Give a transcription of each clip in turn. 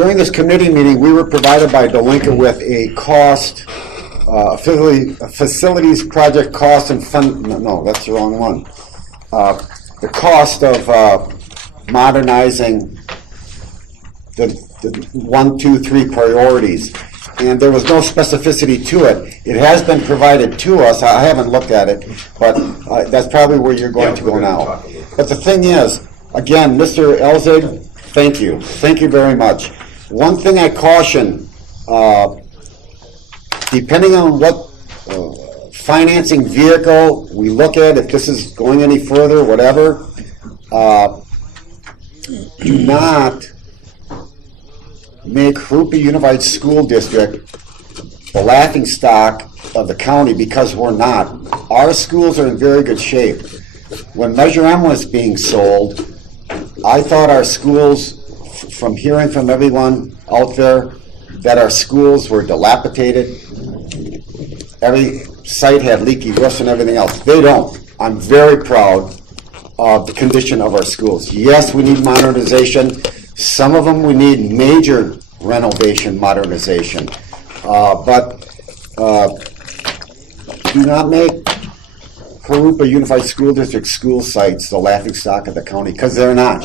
During this committee meeting, we were provided by Delinka with a cost, facilities project cost and fund, no, that's the wrong one. The cost of modernizing the 1, 2, 3 priorities. And there was no specificity to it. It has been provided to us. I haven't looked at it, but that's probably where you're going to go now. But the thing is, again, Mr. Elzig, thank you. Thank you very much. One thing I caution, depending on what financing vehicle we look at, if this is going any further, whatever, do not make Jurupa Unified School District the laughingstock of the county, because we're not. Our schools are in very good shape. When Measure M was being sold, I thought our schools, from hearing from everyone out there, that our schools were dilapidated. Every site had leaky roofs and everything else. They don't. I'm very proud of the condition of our schools. Yes, we need modernization. Some of them we need major renovation, modernization. But do not make Jurupa Unified School District school sites the laughingstock of the county, because they're not.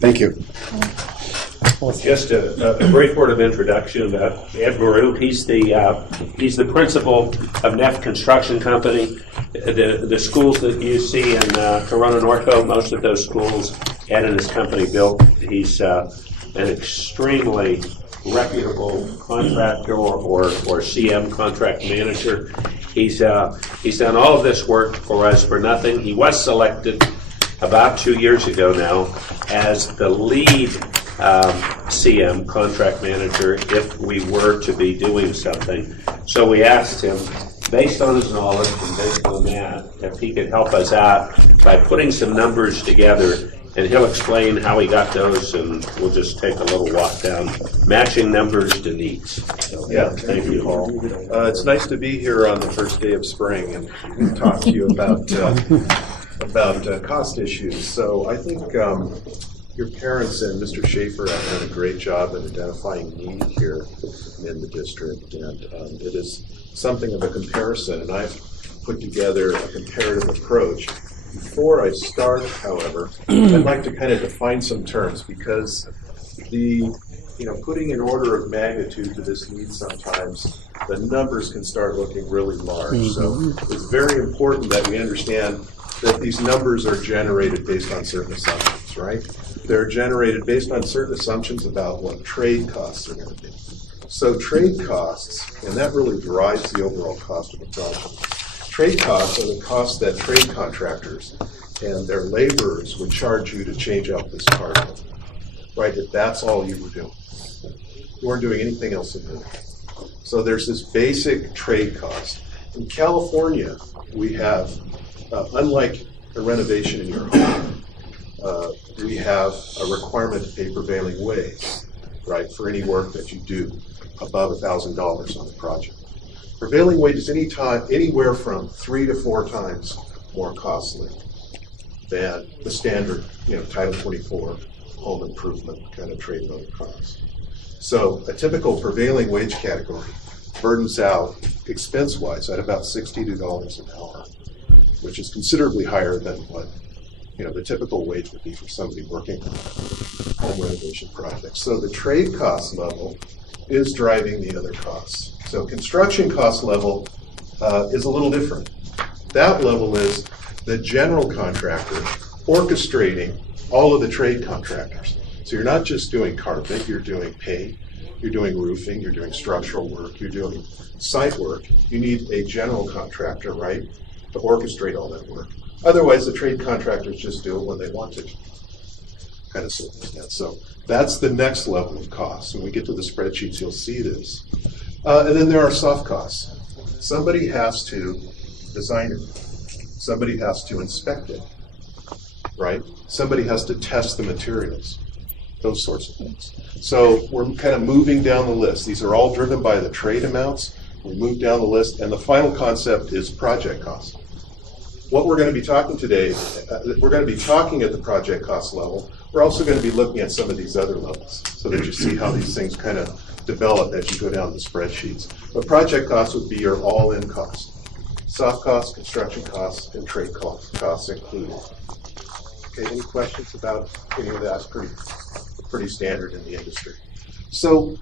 Thank you. Just a brief word of introduction. Ed Baruch, he's the principal of Neff Construction Company. The schools that you see in Corona Northville, most of those schools Ed and his company built. He's an extremely reputable contractor or CM, contract manager. He's done all of this work for us for nothing. He was selected about 2 years ago now as the lead CM, contract manager, if we were to be doing something. So we asked him, based on his knowledge and based on that, if he could help us out by putting some numbers together, and he'll explain how he got those, and we'll just take a little walk down, matching numbers to needs. So, yeah, thank you, Paul. It's nice to be here on the first day of spring and talk to you about cost issues. So I think your parents and Mr. Schaefer have done a great job in identifying need here in the district, and it is something of a comparison, and I've put together a comparative approach. Before I start, however, I'd like to kind of define some terms, because putting an order of magnitude to this need, sometimes the numbers can start looking really large. So it's very important that we understand that these numbers are generated based on certain assumptions, right? They're generated based on certain assumptions about what trade costs are going to be. So trade costs, and that really drives the overall cost of the project. Trade costs are the costs that trade contractors and their laborers would charge you to change out this part, right? If that's all you were doing. You weren't doing anything else in there. So there's this basic trade cost. In California, we have, unlike a renovation in your home, we have a requirement to pay prevailing wage, right, for any work that you do above $1,000 on the project. Prevailing wage is anywhere from 3 to 4 times more costly than the standard, Title 24 home improvement kind of trade loan cost. So a typical prevailing wage category burdens out expense-wise at about $62 an hour, which is considerably higher than what the typical wage would be for somebody working on a home renovation project. So the trade cost level is driving the other costs. So construction cost level is a little different. That level is the general contractor orchestrating all of the trade contractors. So you're not just doing carpet, you're doing paint, you're doing roofing, you're doing structural work, you're doing site work. You need a general contractor, right, to orchestrate all that work. Otherwise, the trade contractors just do it when they want to, kind of circumstance. So that's the next level of costs. When we get to the spreadsheets, you'll see this. And then there are soft costs. Somebody has to design it. Somebody has to inspect it, right? Somebody has to test the materials, those sorts of things. So we're kind of moving down the list. These are all driven by the trade amounts. We move down the list, and the final concept is project cost. what we're going to be talking today, we're going to be talking at the project cost level. We're also going to be looking at some of these other levels so that you see how these things kind of develop as you go down the spreadsheets. But project costs would be your all-in cost. Soft costs, construction costs, and trade costs included. Okay, any questions about any of that? Pretty standard in the industry. So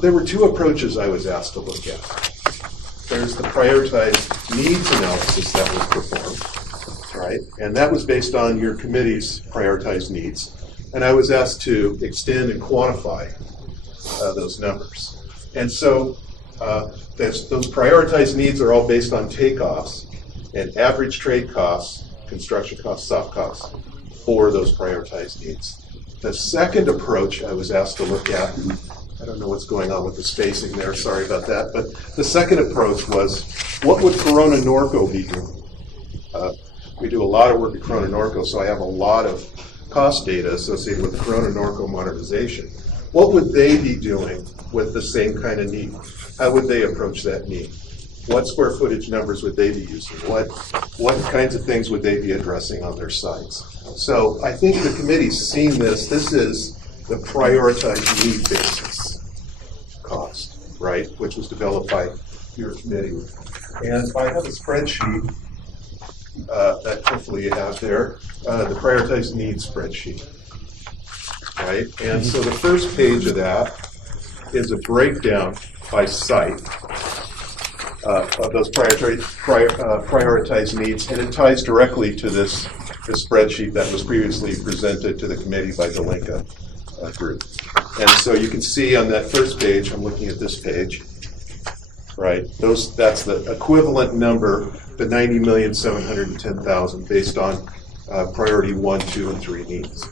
there were two approaches I was asked to look at. There's the prioritized needs analysis that was performed, right? And that was based on your committee's prioritized needs. And I was asked to extend and quantify those numbers. And so those prioritized needs are all based on takeoffs and average trade costs, construction costs, soft costs, for those prioritized needs. The second approach I was asked to look at, I don't know what's going on with the spacing there, sorry about that, but the second approach was, what would Corona Norco be doing? We do a lot of work at Corona Norco, so I have a lot of cost data associated with the Corona Norco modernization. What would they be doing with the same kind of need? How would they approach that need? What square footage numbers would they be using? What kinds of things would they be addressing on their sites? So I think the committee's seen this. This is the prioritized need basis cost, right, which was developed by your committee. And I have a spreadsheet that hopefully you have there, the prioritized needs spreadsheet, right? And so the first page of that is a breakdown by site of those prioritized needs, and it ties directly to this spreadsheet that was previously presented to the committee by the Linka group. And so you can see on that first page, I'm looking at this page, right? That's the equivalent number, the 90,710,000 based on priority 1, 2, and 3 needs.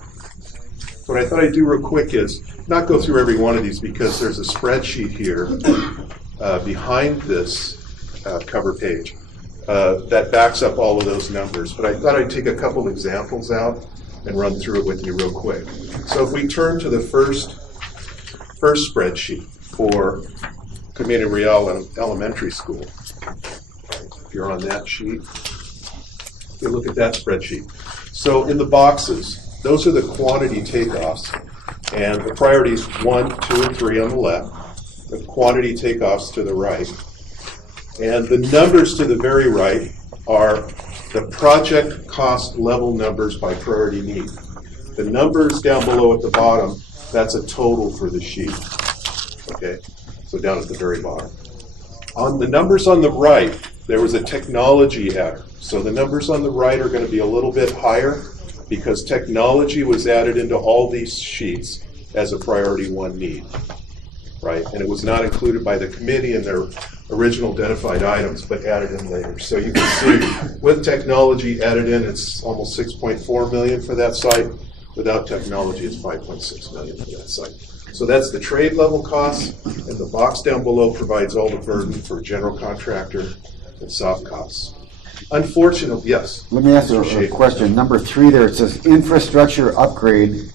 What I thought I'd do real quick is not go through every one of these because there's a spreadsheet here behind this cover page that backs up all of those numbers. But I thought I'd take a couple examples out and run through it with you real quick. So if we turn to the first spreadsheet for Camino Real Elementary School, if you're on that sheet, you look at that spreadsheet. So in the boxes, those are the quantity takeoffs, and the priorities 1, 2, and 3 on the left, the quantity takeoffs to the right, and the numbers to the very right are the project cost level numbers by priority need. The numbers down below at the bottom, that's a total for the sheet. Okay, so down at the very bottom. On the numbers on the right, there was a technology adder. So the numbers on the right are going to be a little bit higher because technology was added into all these sheets as a priority 1 need, right? And it was not included by the committee in their original identified items, but added in later. So you can see with technology added in, it's almost 6.4 million for that site. Without technology, it's 5.6 million for that site. So that's the trade level costs, and the box down below provides all the burden for general contractor and soft costs. Unfortunately, yes. Let me ask you a question. Number 3 there, it says infrastructure upgrade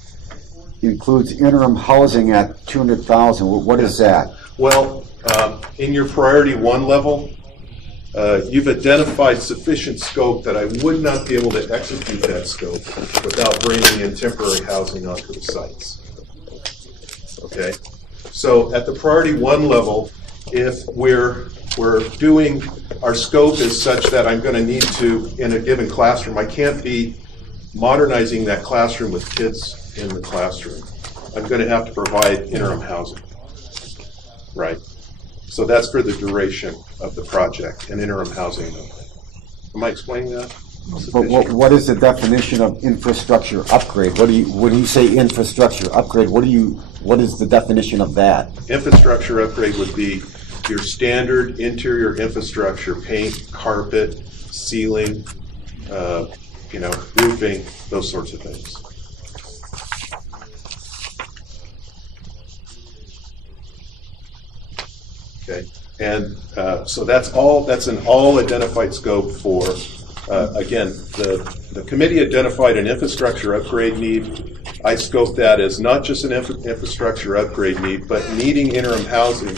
includes interim housing at 200,000. What is that? Well, in your priority 1 level, you've identified sufficient scope that I would not be able to execute that scope without bringing in temporary housing onto the sites. Okay, so at the priority 1 level, if we're doing, our scope is such that I'm going to need to, in a given classroom, I can't be modernizing that classroom with kids in the classroom. I'm going to have to provide interim housing, right? So that's for the duration of the project, an interim housing. Am I explaining that? But what is the definition of infrastructure upgrade? When you say infrastructure upgrade, what is the definition of that? Infrastructure upgrade would be your standard interior infrastructure, paint, carpet, ceiling, roofing, those sorts of things. Okay, and so that's an all identified scope for, again, the committee identified an infrastructure upgrade need. I scoped that as not just an infrastructure upgrade need, but needing interim housing,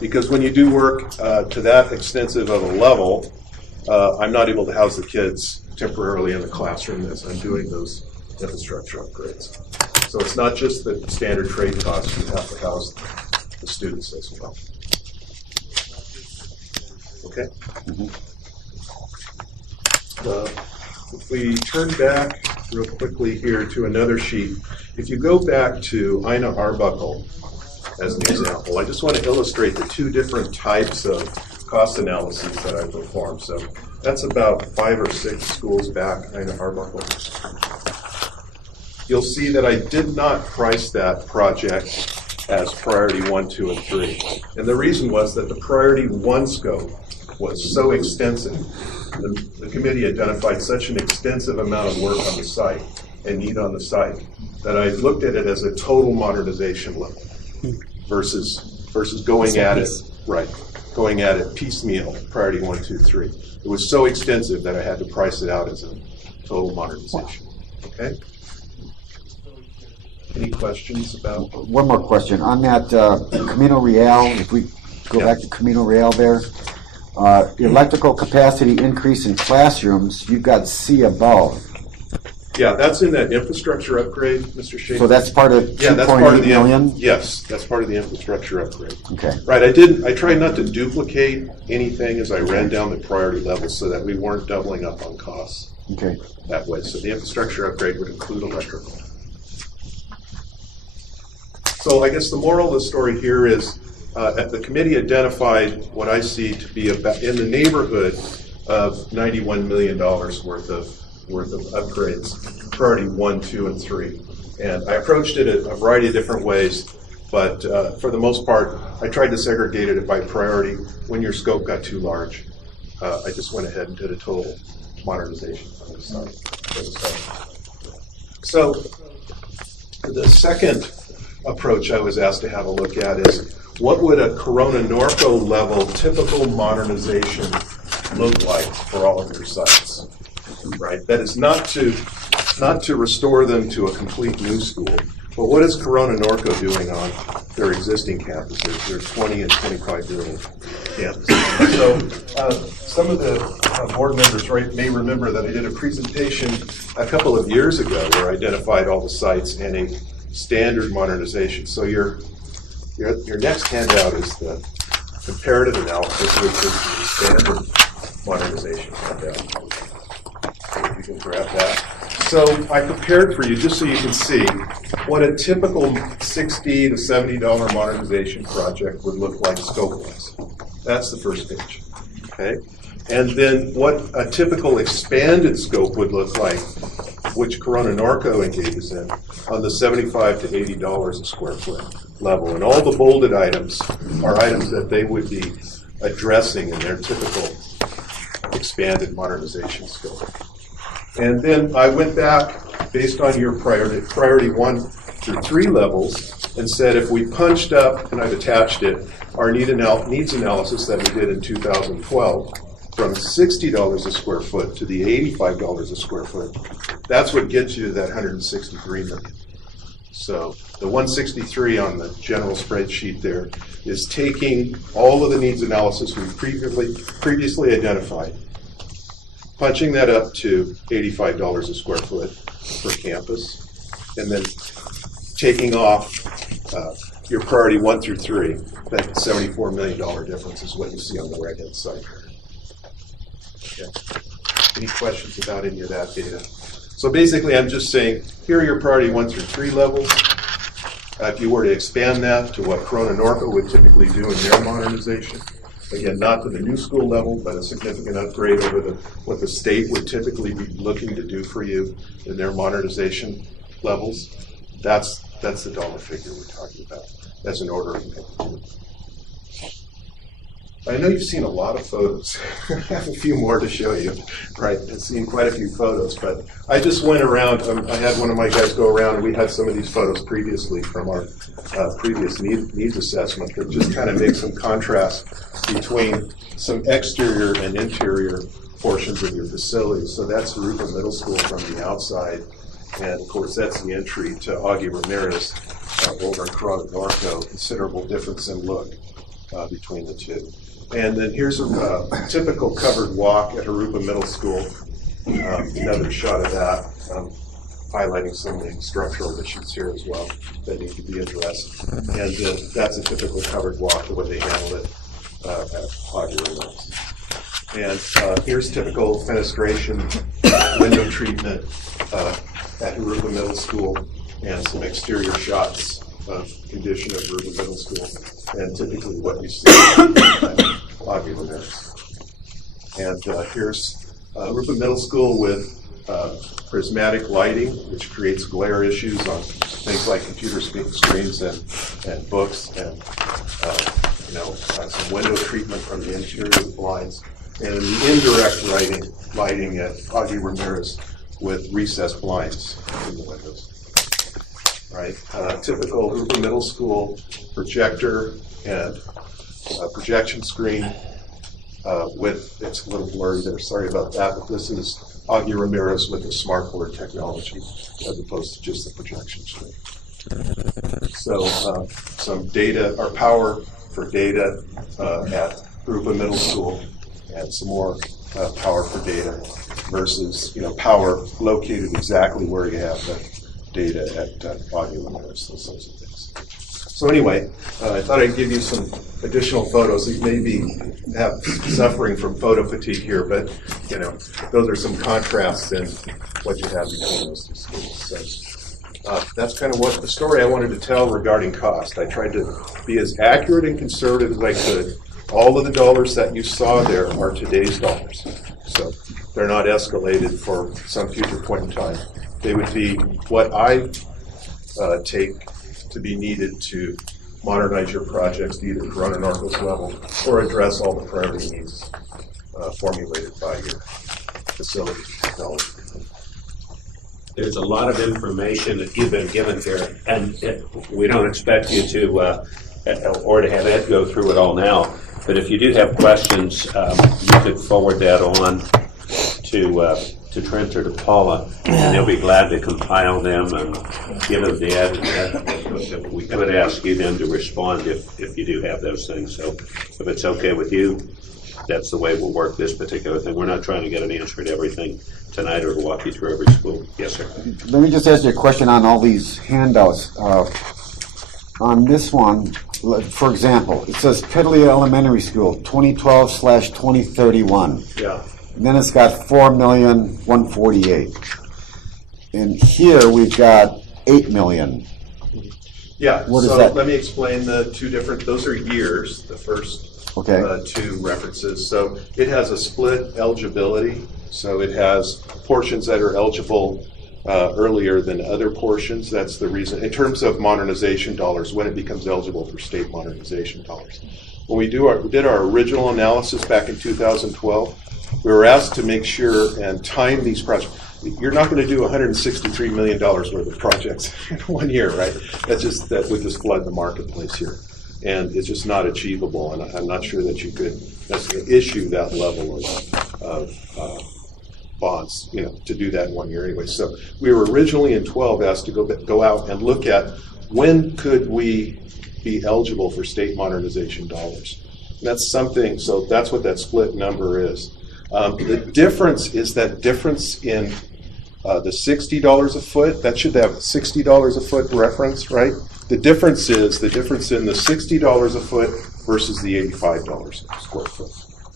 because when you do work to that extensive of a level, I'm not able to house the kids temporarily in the classroom as I'm doing those infrastructure upgrades. So it's not just the standard trade costs, you have to house the students as well. Okay? If we turn back real quickly here to another sheet, if you go back to Ina Arbuckle as an example, I just want to illustrate the two different types of cost analyses that I performed. So that's about 5 or 6 schools back, Ina Arbuckle. You'll see that I did not price that project as priority 1, 2, and 3. And the reason was that the priority 1 scope was so extensive. The committee identified such an extensive amount of work on the site and need on the site that I looked at it as a total modernization level versus going at it piecemeal, priority 1, 2, 3. It was so extensive that I had to price it out as a total modernization. Okay? Any questions about? One more question. On that Camino Real, if we go back to Camino Real there, electrical capacity increase in classrooms, you've got C above. Yeah, that's in that infrastructure upgrade, Mr. Schaefer. So that's part of $2.8 million? Yes, that's part of the infrastructure upgrade. Okay. Right, I tried not to duplicate anything as I ran down the priority levels so that we weren't doubling up on costs. Okay. That way. So the infrastructure upgrade would include electrical. So I guess the moral of the story here is the committee identified what I see to be about in the neighborhood of $91 million worth of upgrades, priority 1, 2, and 3. And I approached it a variety of different ways, but for the most part, I tried to segregate it by priority. When your scope got too large, I just went ahead and did a total modernization on the site. So the second approach I was asked to have a look at is what would a Corona Norco level typical modernization look like for all of your sites, right? That is not to restore them to a complete new school, but what is Corona Norco doing on their existing campuses, their 20 and 25-year-old campuses? So some of the board members may remember that I did a presentation a couple of years ago where I identified all the sites in a standard modernization. So your next handout is the comparative analysis, which is the standard modernization handout. So if you can grab that. So I prepared for you, just so you can see, what a typical $60 to $70 modernization project would look like scope-wise. That's the first page. Okay? And then what a typical expanded scope would look like, which Corona Norco engages in, on the $75 to $80 a square foot level. And all the bolded items are items that they would be addressing in their typical expanded modernization scope. And then I went back, based on your priority 1 through 3 levels, and said if we punched up, and I've attached it, our needs analysis that we did in 2012, from $60 a square foot to the $85 a square foot, that's what gets you to that $163 million. So the 163 on the general spreadsheet there is taking all of the needs analysis we've previously identified, punching that up to $85 a square foot per campus, and then taking off your priority 1 through 3. That $74 million difference is what you see on the right-hand side. Okay. Any questions about any of that data? So basically, I'm just saying, here are your priority 1 through 3 levels. If you were to expand that to what Corona Norco would typically do in their modernization, again, not to the new school level, but a significant upgrade over what the state would typically be looking to do for you in their modernization levels, that's the dollar figure we're talking about. That's an order of magnitude. I know you've seen a lot of photos. I have a few more to show you, right? I've seen quite a few photos, but I just went around. I had one of my guys go around, and we had some of these photos previously from our previous needs assessment that just kind of make some contrast between some exterior and interior portions of your facility. So that's Jurupa Middle School from the outside, and of course that's the entry to Augie Ramirez over in Corona Norco. Considerable difference in look. between the two. And then here's a typical covered walk at Jurupa Middle School. Another shot of that, highlighting some of the structural issues here as well that need to be addressed. And that's a typical covered walk, the way they handle it at Jurupa. And here's typical fenestration, window treatment at Jurupa Middle School, and some exterior shots of condition of Jurupa Middle School, and typically what you see at Jurupa. And here's Jurupa Middle School with prismatic lighting, which creates glare issues on things like computer screens and books, and some window treatment from the interior blinds, and the indirect lighting at Augie Ramirez with recessed blinds in the windows. Right, typical Jurupa Middle School projector and projection screen with, it's a little blurry there, sorry about that, but this is Augie Ramirez with the smartboard technology as opposed to just the projection screen. So some data, or power for data at Jurupa Middle School, and some more power for data versus power located exactly where you have the data at Augie Ramirez, those sorts of things. So anyway, I thought I'd give you some additional photos. You may have suffering from photo fatigue here, but those are some contrasts in what you have between those two schools. So that's kind of what the story I wanted to tell regarding cost. I tried to be as accurate and conservative as I could. All of the dollars that you saw there are today's dollars, so they're not escalated for some future point in time. They would be what I take to be needed to modernize your projects, either at Corona Norco's level or address all the priority needs formulated by your facility technology. There's a lot of information that you've been given here, and we don't expect you to, or to have Ed go through it all now, but if you do have questions, you could forward that on to Trent or to Paula, and they'll be glad to compile them and give them to Ed. And we could ask you then to respond if you do have those things. So if it's okay with you, that's the way we'll work this particular thing. We're not trying to get an answer to everything tonight or to walk you through every school. Yes, sir. Let me just ask you a question on all these handouts. On this one, for example, it says Piddly Elementary School, 2012/2031. Yeah. And then it's got 4,148,000. And here we've got 8 million. Yeah, What is so that? let me explain the two different, those are years, the first two references. So it has a split eligibility, so it has portions that are eligible earlier than other portions. That's the reason, in terms of modernization dollars, when it becomes eligible for state modernization dollars. When we did our original analysis back in 2012, we were asked to make sure and time these projects. You're not going to do $163 million worth of projects in 1 year, right? That would just flood the marketplace here. And it's just not achievable, and I'm not sure that you could issue that level of bonds, to do that in 1 year anyway. So we were originally in 12 asked to go out and look at when could we be eligible for state modernization dollars. And that's something, so that's what that split number is. The difference is that difference in the $60 a foot. That should have $60 a foot reference, right? The difference is the difference in the $60 a foot versus the $85 a square foot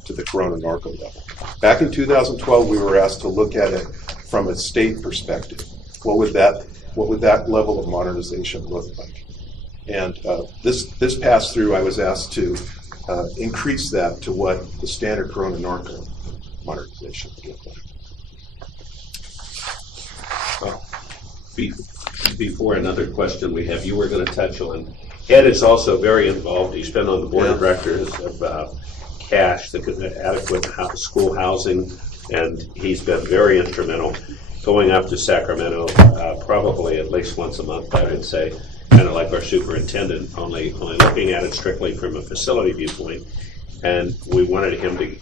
to the Corona Norco level. Back in 2012, we were asked to look at it from a state perspective. What would that level of modernization look like? And this pass through, I was asked to increase that to what the standard Corona Norco modernization would look like. Well, before another question we have, you were going to touch on. Ed is also very involved. He's been on the board of directors of CASH, the Adequate School Housing, and he's been very instrumental going up to Sacramento probably at least once a month, I would say, kind of like our superintendent, only looking at it strictly from a facility viewpoint. And we wanted him to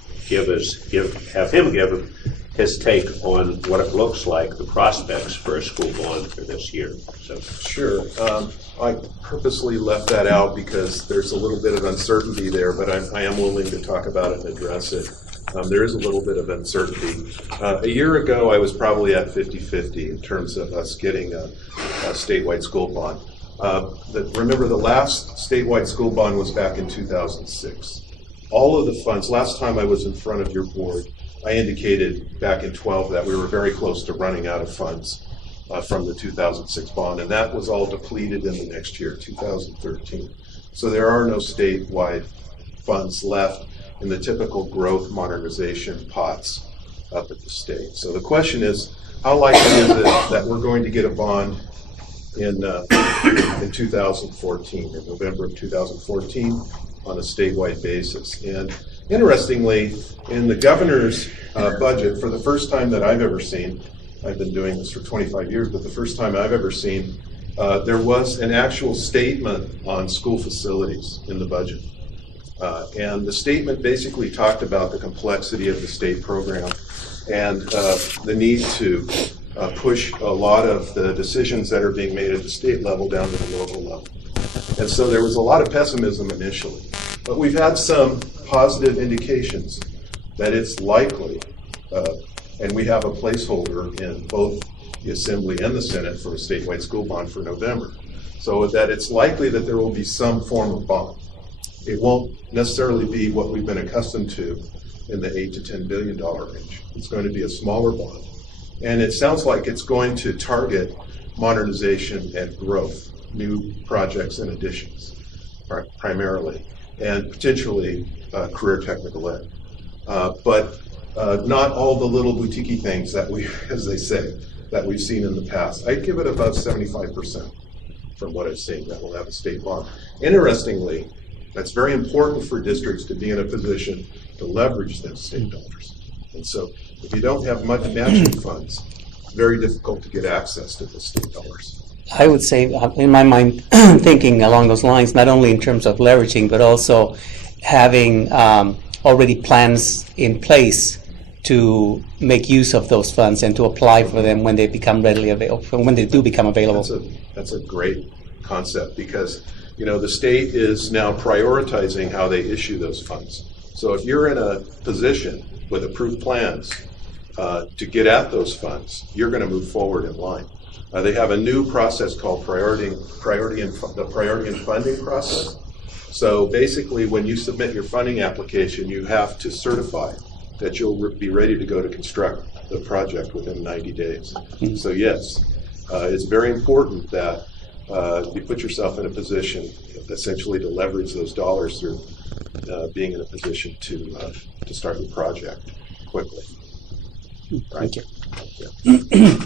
have him give his take on what it looks like, the prospects for a school bond for this year. So, Sure. I purposely left that out because there's a little bit of uncertainty there, but I am willing to talk about it and address it. There is a little bit of uncertainty. A year ago, I was probably at 50-50 in terms of us getting a statewide school bond. Remember, the last statewide school bond was back in 2006. All of the funds, last time I was in front of your board, I indicated back in 12 that we were very close to running out of funds from the 2006 bond, and that was all depleted in the next year, 2013. So there are no statewide funds left in the typical growth modernization pots up at the state. So the question is, how likely is it that we're going to get a bond in 2014, in November of 2014, on a statewide basis? And interestingly, in the governor's budget, for the first time that I've ever seen, I've been doing this for 25 years, but the first time I've ever seen, there was an actual statement on school facilities in the budget. And the statement basically talked about the complexity of the state program and the need to push a lot of the decisions that are being made at the state level down to the local level. And so there was a lot of pessimism initially. But we've had some positive indications that it's likely, and we have a placeholder in both the Assembly and the Senate for a statewide school bond for November, so that it's likely that there will be some form of bond. It won't necessarily be what we've been accustomed to in the $8 to $10 billion range. It's going to be a smaller bond. And it sounds like it's going to target modernization and growth, new projects and additions, primarily, and potentially career technical ed. But not all the little boutique things that we, as they say, that we've seen in the past. I'd give it about 75% from what I've seen that will have a state bond. Interestingly, that's very important for districts to be in a position to leverage those state dollars. And so if you don't have much matching funds, it's very difficult to get access to the state dollars. I would say, in my mind, thinking along those lines, not only in terms of leveraging, but also having already plans in place to make use of those funds and to apply for them when they become readily available, when they do become available. That's a great concept, because the state is now prioritizing how they issue those funds. So if you're in a position with approved plans to get at those funds, you're going to move forward in line. They have a new process called priority and funding process. So basically, when you submit your funding application, you have to certify that you'll be ready to go to construct the project within 90 days. Mm-hmm. So yes, it's very important that you put yourself in a position essentially to leverage those dollars through being in a position to start the project quickly. Right? Thank you. Yeah.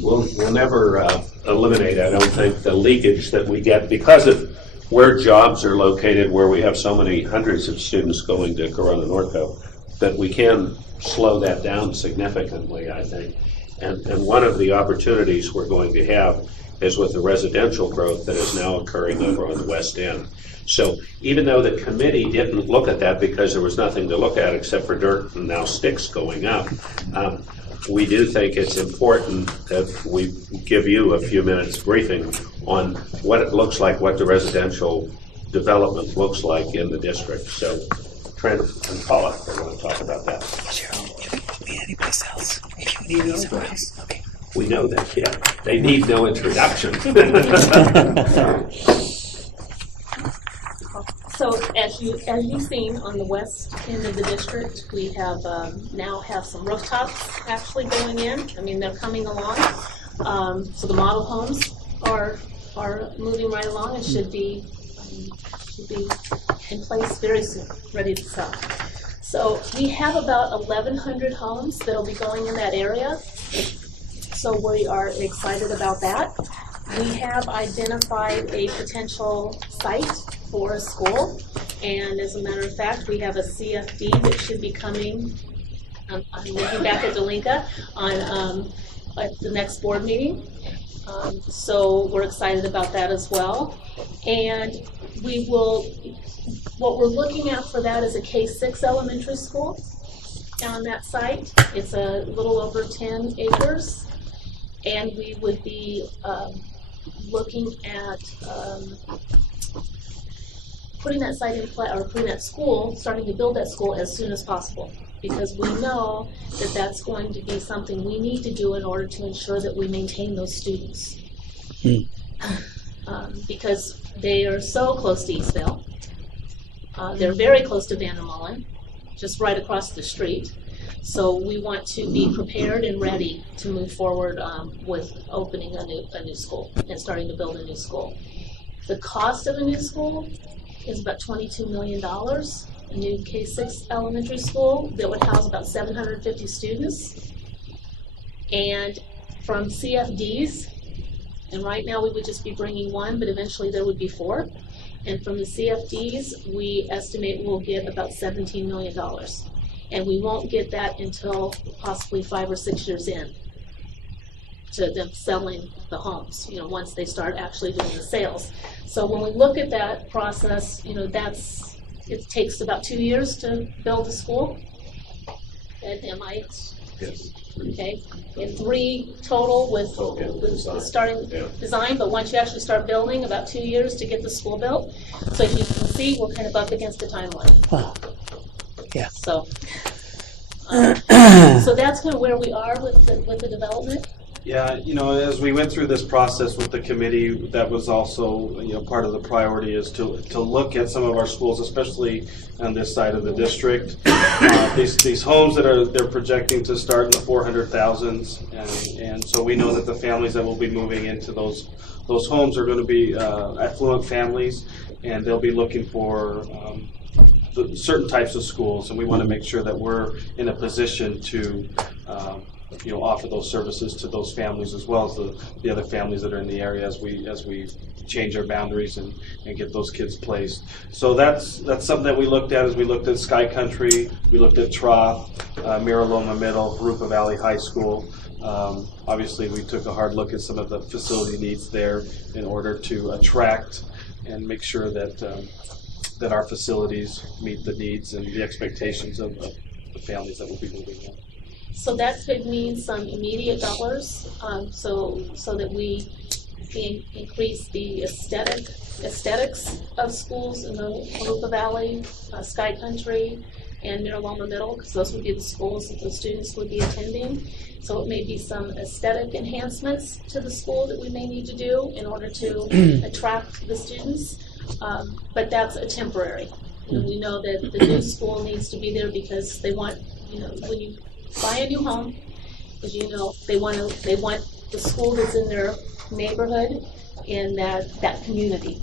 We'll never eliminate, I don't think, the leakage that we get because of where jobs are located, where we have so many hundreds of students going to Corona Norco, that we can slow that down significantly, I think. And one of the opportunities we're going to have is with the residential growth that is now occurring over on the West End. So even though the committee didn't look at that because there was nothing to look at except for dirt and now sticks going up, we do think it's important that we give you a few minutes briefing on what it looks like, what the residential development looks like in the district. So Trent and Paula are going to talk about that. Cheryl, if you need any place else, if you need somewhere else, okay. We know that, yeah. They need no introduction. So as you've seen on the west end of the district, we have now have some rooftops actually going in. I mean, they're coming along. So the model homes are moving right along and should be in place very soon, ready to sell. So we have about 1,100 homes that'll be going in that area. So we are excited about that. We have identified a potential site for a school, and as a matter of fact, we have a CFD that should be coming. I'm looking back at Delinka on at the next board meeting. So we're excited about that as well. And what we're looking at for that is a K-6 elementary school. on that site. It's a little over 10 acres. And we would be looking at putting that site in play, or putting that school, starting to build that school as soon as possible. Because we know that that's going to be something we need to do in order to ensure that we maintain those students. Because they are so close to Eastvale. They're very close to Vandermolen, just right across the street. So we want to be prepared and ready to move forward with opening a new school and starting to build a new school. The cost of a new school is about $22 million. A new K-6 elementary school that would house about 750 students. And from CFDs, and right now we would just be bringing one, but eventually there would be 4. And from the CFDs, we estimate we'll get about $17 million. And we won't get that until possibly 5 or 6 years in to them selling the homes, once they start actually doing the sales. So when we look at that process, it takes about 2 years to build a school. Am I? Yes. Okay, and 3 total with design. starting design, but once you actually start building, about 2 years to get the school built. So as you can see, we're kind of up against the timeline. Oh, yeah. So, so that's kind of where we are with the development. Yeah, as we went through this process with the committee, that was also, part of the priority is to look at some of our schools, especially on this side of the district. These homes that they're projecting to start in the 400,000s, and so we know that the families that will be moving into those homes are going to be affluent families, and they'll be looking for certain types of schools, and we want to make sure that we're in a position to offer those services to those families as well as the other families that are in the area as we change our boundaries and get those kids placed. So that's something that we looked at as we looked at Sky Country, we looked at Troth, Miraloma Middle, Jurupa Valley High School. Obviously, we took a hard look at some of the facility needs there in order to attract and make sure that our facilities meet the needs and the expectations of the families that will be moving in. So that could mean some immediate dollars, so that we can increase the aesthetics of schools in the Jurupa Valley, Sky Country, and Miraloma Middle, because those would be the schools that the students would be attending. So it may be some aesthetic enhancements to the school that we may need to do in order to attract the students, but that's a temporary. We know that the new school needs to be there because they want, when you buy a new home, as you know, they want the school that's in their neighborhood in that community,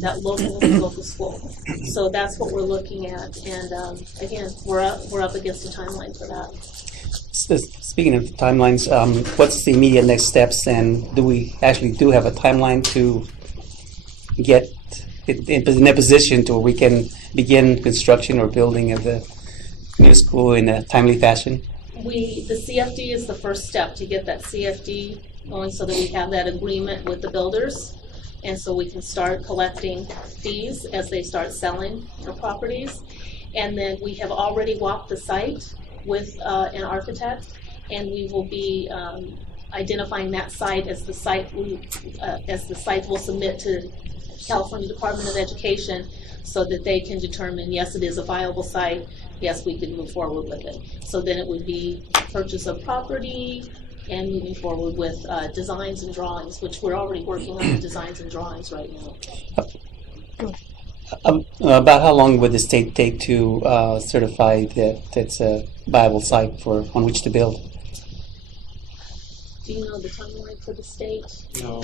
that local school. So that's what we're looking at, and again, we're up against a timeline for that. Speaking of timelines, what's the immediate next steps, and do we actually have a timeline to get in a position to where we can begin construction or building of the new school in a timely fashion? The CFD is the first step to get that CFD going so that we have that agreement with the builders, and so we can start collecting fees as they start selling their properties. And then we have already walked the site with an architect, and we will be identifying that site as the site we'll submit to California Department of Education so that they can determine, yes, it is a viable site, yes, we can move forward with it. So then it would be purchase of property and moving forward with designs and drawings, which we're already working on the designs and drawings right now. About how long would the state take to certify that it's a viable site on which to build? Do you know the timeline for the state? No.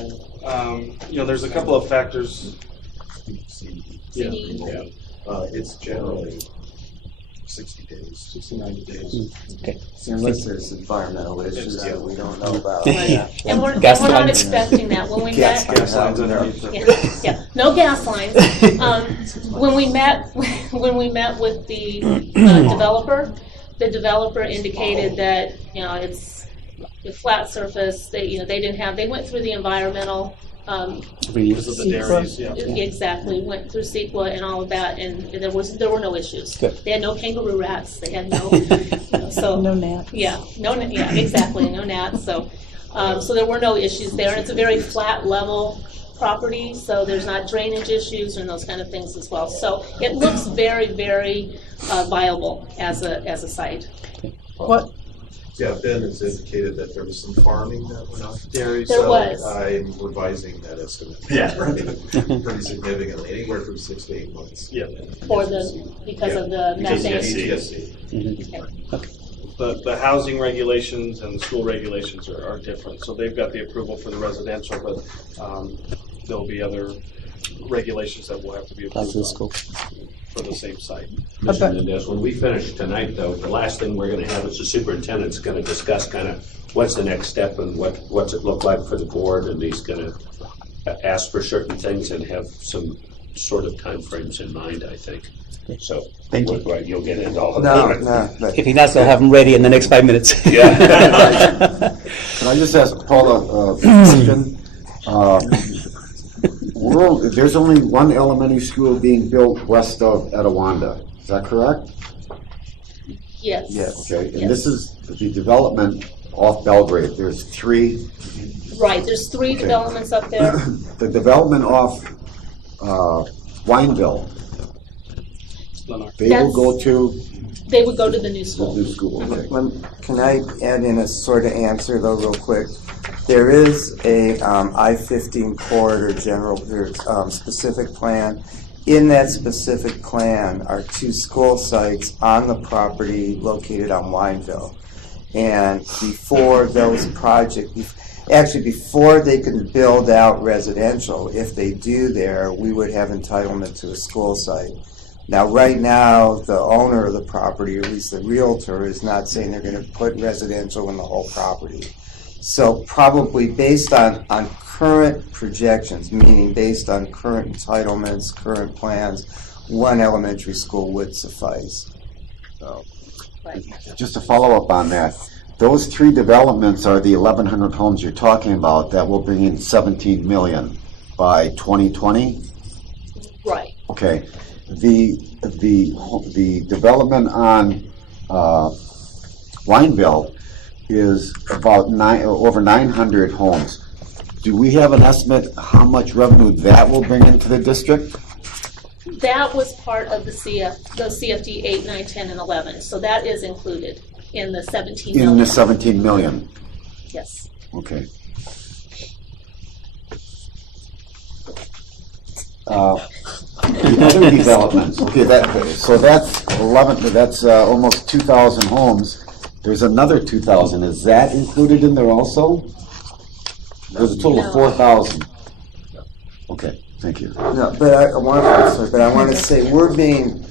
There's a couple of factors. CD? Yeah. It's generally 60 days, 60, 90 days. Okay. Unless there's environmental issues that we don't know about. Yeah. And we're Gas not lines. expecting that. When we Gas met, lines underneath. yeah, no gas lines. When we met with the the developer indicated that it's a flat surface. They went through the environmental Because of the dairies, yeah. Exactly, went through CEQA and all of that, and there were no issues. Good. They had no kangaroo rats. They had no, so No gnats. yeah, yeah, exactly, no gnats. So, so there were no issues there, and it's a very flat level property, so there's not drainage issues and those kind of things as well. So it looks very, very viable as a site. What, Yeah, Ben has indicated that there was some farming that went on. Dairies. There was. I'm revising that estimate. Yeah. Pretty significantly, anywhere from 6 to 8 months. Yeah. Because of the Because of methane. ETSC. The housing regulations and the school regulations are different. So they've got the approval for the residential, but there'll be other regulations that will have to be That's approved the on school. for the same site. Mr. Mendez, when we finish tonight, though, the last thing we're going to have is the superintendent's going to discuss kind of what's the next step and what's it look like for the board, and he's going to ask for certain things and have some sort of timeframes in mind, I think. So Thank you. right, you'll get into all of No, that. no, but If he does, they'll have them ready in the next 5 minutes. Yeah. Can I just ask Paula a question? There's only one elementary school being built west of Etowanda. Is that correct? Yes. Yes. Okay, and Yes. this is the development off Belgrade. There's three. Right, there's three developments up there. The development off Wineville, Lenore. they will go to They would go to the new the school. new school. Okay. can I add in a sort of answer though, real quick? There is a I-15 corridor general specific plan. In that specific plan are 2 school sites on the property located on Wineville. And before those projects, actually before they can build out residential, if they do there, we would have entitlement to a school site. Now, right now, the owner of the property, or at least the realtor, is not saying they're going to put residential in the whole property. So probably based on current projections, meaning based on current entitlements, current plans, one elementary school would suffice. So, Just to follow up on that, those 3 developments are the 1,100 homes you're talking about that will bring in 17 million by 2020? Right. Okay. The development on Wineville is about over 900 homes. Do we have an estimate how much revenue that will bring into the district? That was part of the CFD 8, 9, 10, and 11. So that is included in the 17 million. In the 17 million. Yes. Okay. The other developments, okay, so that's 11, that's almost 2,000 homes. There's another 2,000. Is that included in there also? There's a total of 4,000. Okay, thank you. no, but I want to say we're being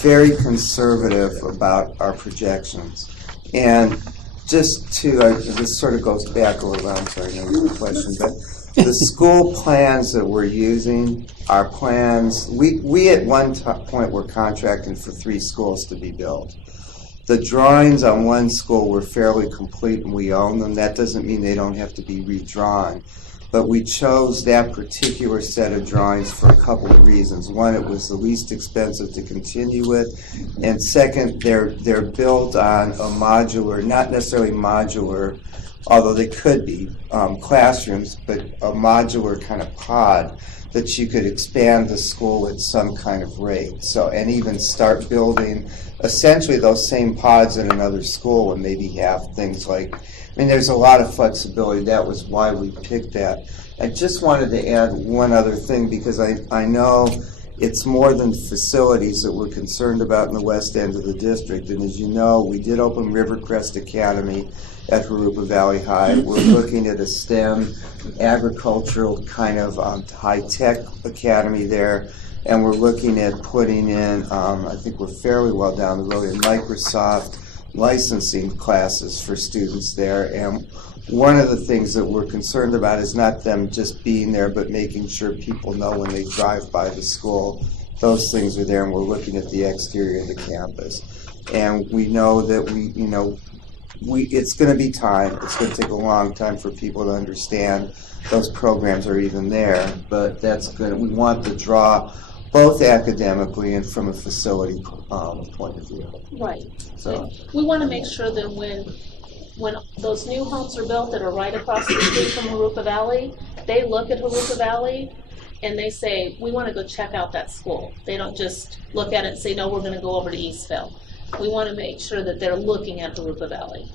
very conservative about our projections. And just to, this sort of goes back a little, I'm sorry, no more question, but the school plans that we're using are plans, we at one point were contracting for 3 schools to be built. The drawings on one school were fairly complete and we own them. That doesn't mean they don't have to be redrawn. But we chose that particular set of drawings for a couple of reasons. One, it was the least expensive to continue with. And second, they're built on a modular, not necessarily modular, although they could be classrooms, but a modular kind of pod that you could expand the school at some kind of rate. So, and even start building essentially those same pods in another school and maybe have things like, I mean, there's a lot of flexibility. That was why we picked that. I just wanted to add one other thing because I know it's more than facilities that we're concerned about in the west end of the district. And as you know, we did open Rivercrest Academy at Jurupa Valley High. We're looking at a STEM agricultural kind of high-tech academy there. And we're looking at putting in, I think we're fairly well down the road, in Microsoft licensing classes for students there. And one of the things that we're concerned about is not them just being there, but making sure people know when they drive by the school, those things are there, and we're looking at the exterior of the campus. And we know that it's going to be time. It's going to take a long time for people to understand those programs are even there, but that's good. We want to draw both academically and from a facility point of view. Right. So We want to make sure that when those new homes are built that are right across the street from Jurupa Valley, they look at Jurupa Valley and they say, we want to go check out that school. They don't just look at it and say, no, we're going to go over to Eastville. We want to make sure that they're looking at Jurupa Valley.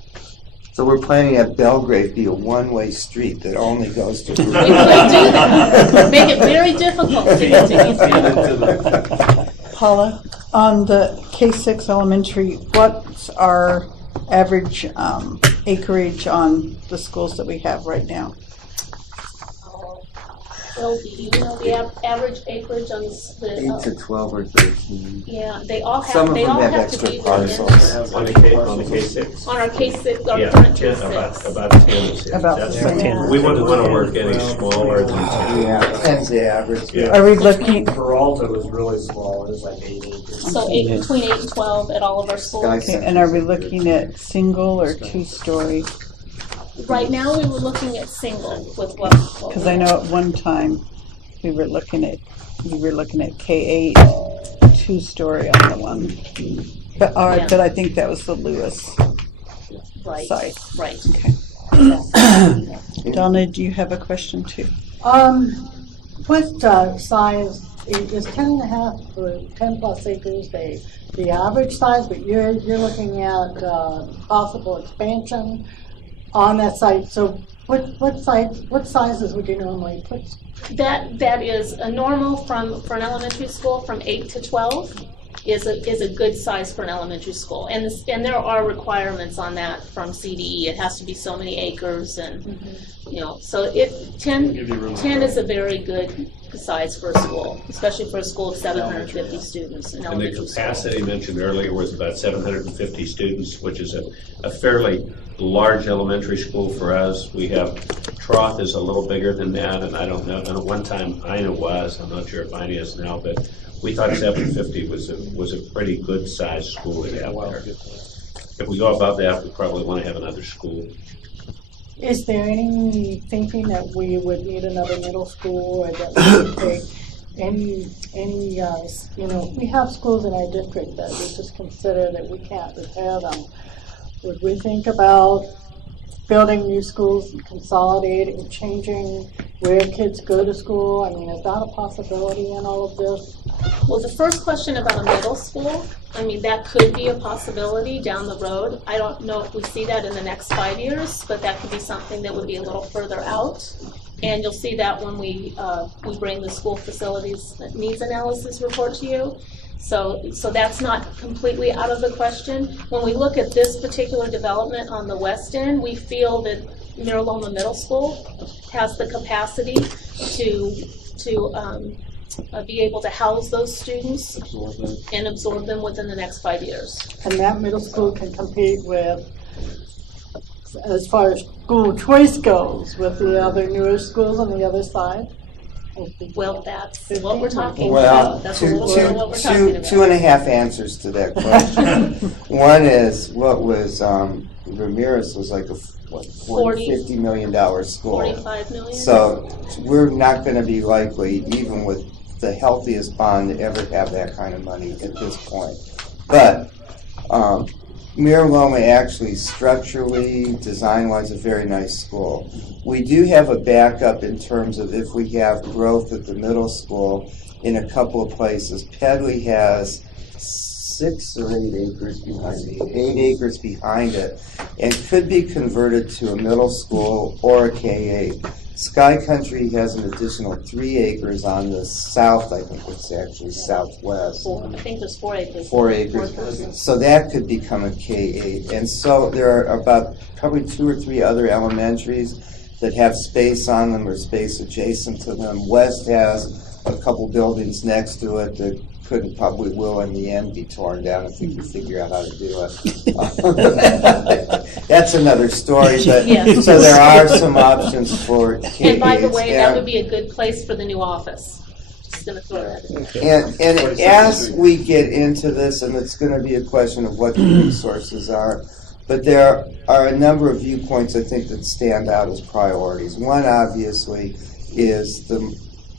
So we're planning at Belgrade be a one-way street that only goes to We could do that. Make it very difficult to get to Eastville. Paula, on the K-6 elementary, what's our average acreage on the schools that we have right now? Well, you know the average acreage on 8 to 12 or 13. yeah, they all have. Some of they them all have to extra be parcels. within- On the K6. On our K6, our Yeah, current 10, K6. about 10 is it. About That's- 10. We wouldn't want to work any smaller than 10. Yeah, 10's the average. Yeah. Are we looking, Peralta was really small, it was like 8 acres. So between 8 and 12 at all of our schools. Guys- okay, and are we looking at single or two-story? Right now, we were looking at single with what? Because I know at one time, we were looking at K-8, two-story on the one. But, Yeah. but I think that was the Lewis Right, site. right. Donna, do you have a question too? What size, is 10 and a half or 10 plus acres the average size, but you're looking at possible expansion on that site, so what sizes would you normally put? That is a normal for an elementary school from 8 to 12 is a good size for an elementary school, and there are requirements on that from CDE. It has to be so many acres, and so 10 is a very good size for a school, especially for a school of 750 students in And the elementary school. capacity mentioned earlier was about 750 students, which is a fairly large elementary school for us. We have Troth is a little bigger than that, and I don't know. And at one time, Ina was. I'm not sure if Ina is now, but we thought 750 was a pretty good sized school to have there. If we go above that, we probably want to have another school. Is there any thinking that we would need another middle school, or that we would take any we have schools in our district that we just consider that we can't repair them. Would we think about building new schools and consolidating, changing where kids go to school? I mean, is that a possibility in all of this? Well, the first question about a middle school, I mean, that could be a possibility down the road. I don't know if we see that in the next 5 years, but that could be something that would be a little further out. And you'll see that when we bring the school facilities needs analysis report to you. So that's not completely out of the question. When we look at this particular development on the west end, we feel that Miraloma Middle School has the capacity to be able to house those students and absorb them within the next 5 years. And that middle school can compete with, as far as school choice goes, with the other newer schools on the other side? Well, that's what we're talking Well, about. That's a little bit of what we're talking about. two and a half answers to that question. One is, what was, Ramirez was like a, what, $50 million school. 45 million? So we're not going to be likely, even with the healthiest bond, to ever have that kind of money at this point. But Miraloma actually structurally, design-wise, a very nice school. We do have a backup in terms of if we have growth at the middle school in a couple of places. Pedley has 6 or 8 acres behind it, 8 acres behind it, and could be converted to a middle school or a K-8. Sky Country has an additional 3 acres on the south, I think it's actually southwest. I think there's 4 acres. 4 acres. So that could become a K-8. And so there are about probably 2 or 3 other elementaries that have space on them or space adjacent to them. West has a couple buildings next to it that probably will in the end be torn down if we can figure out how to do it. That's another story, but Yes. so there are some options for K-8s. And by the way, that would be a good place for the new office. Just going to throw that in. And as we get into this, and it's going to be a question of what the resources are, But there are a number of viewpoints I think that stand out as priorities. One, obviously, is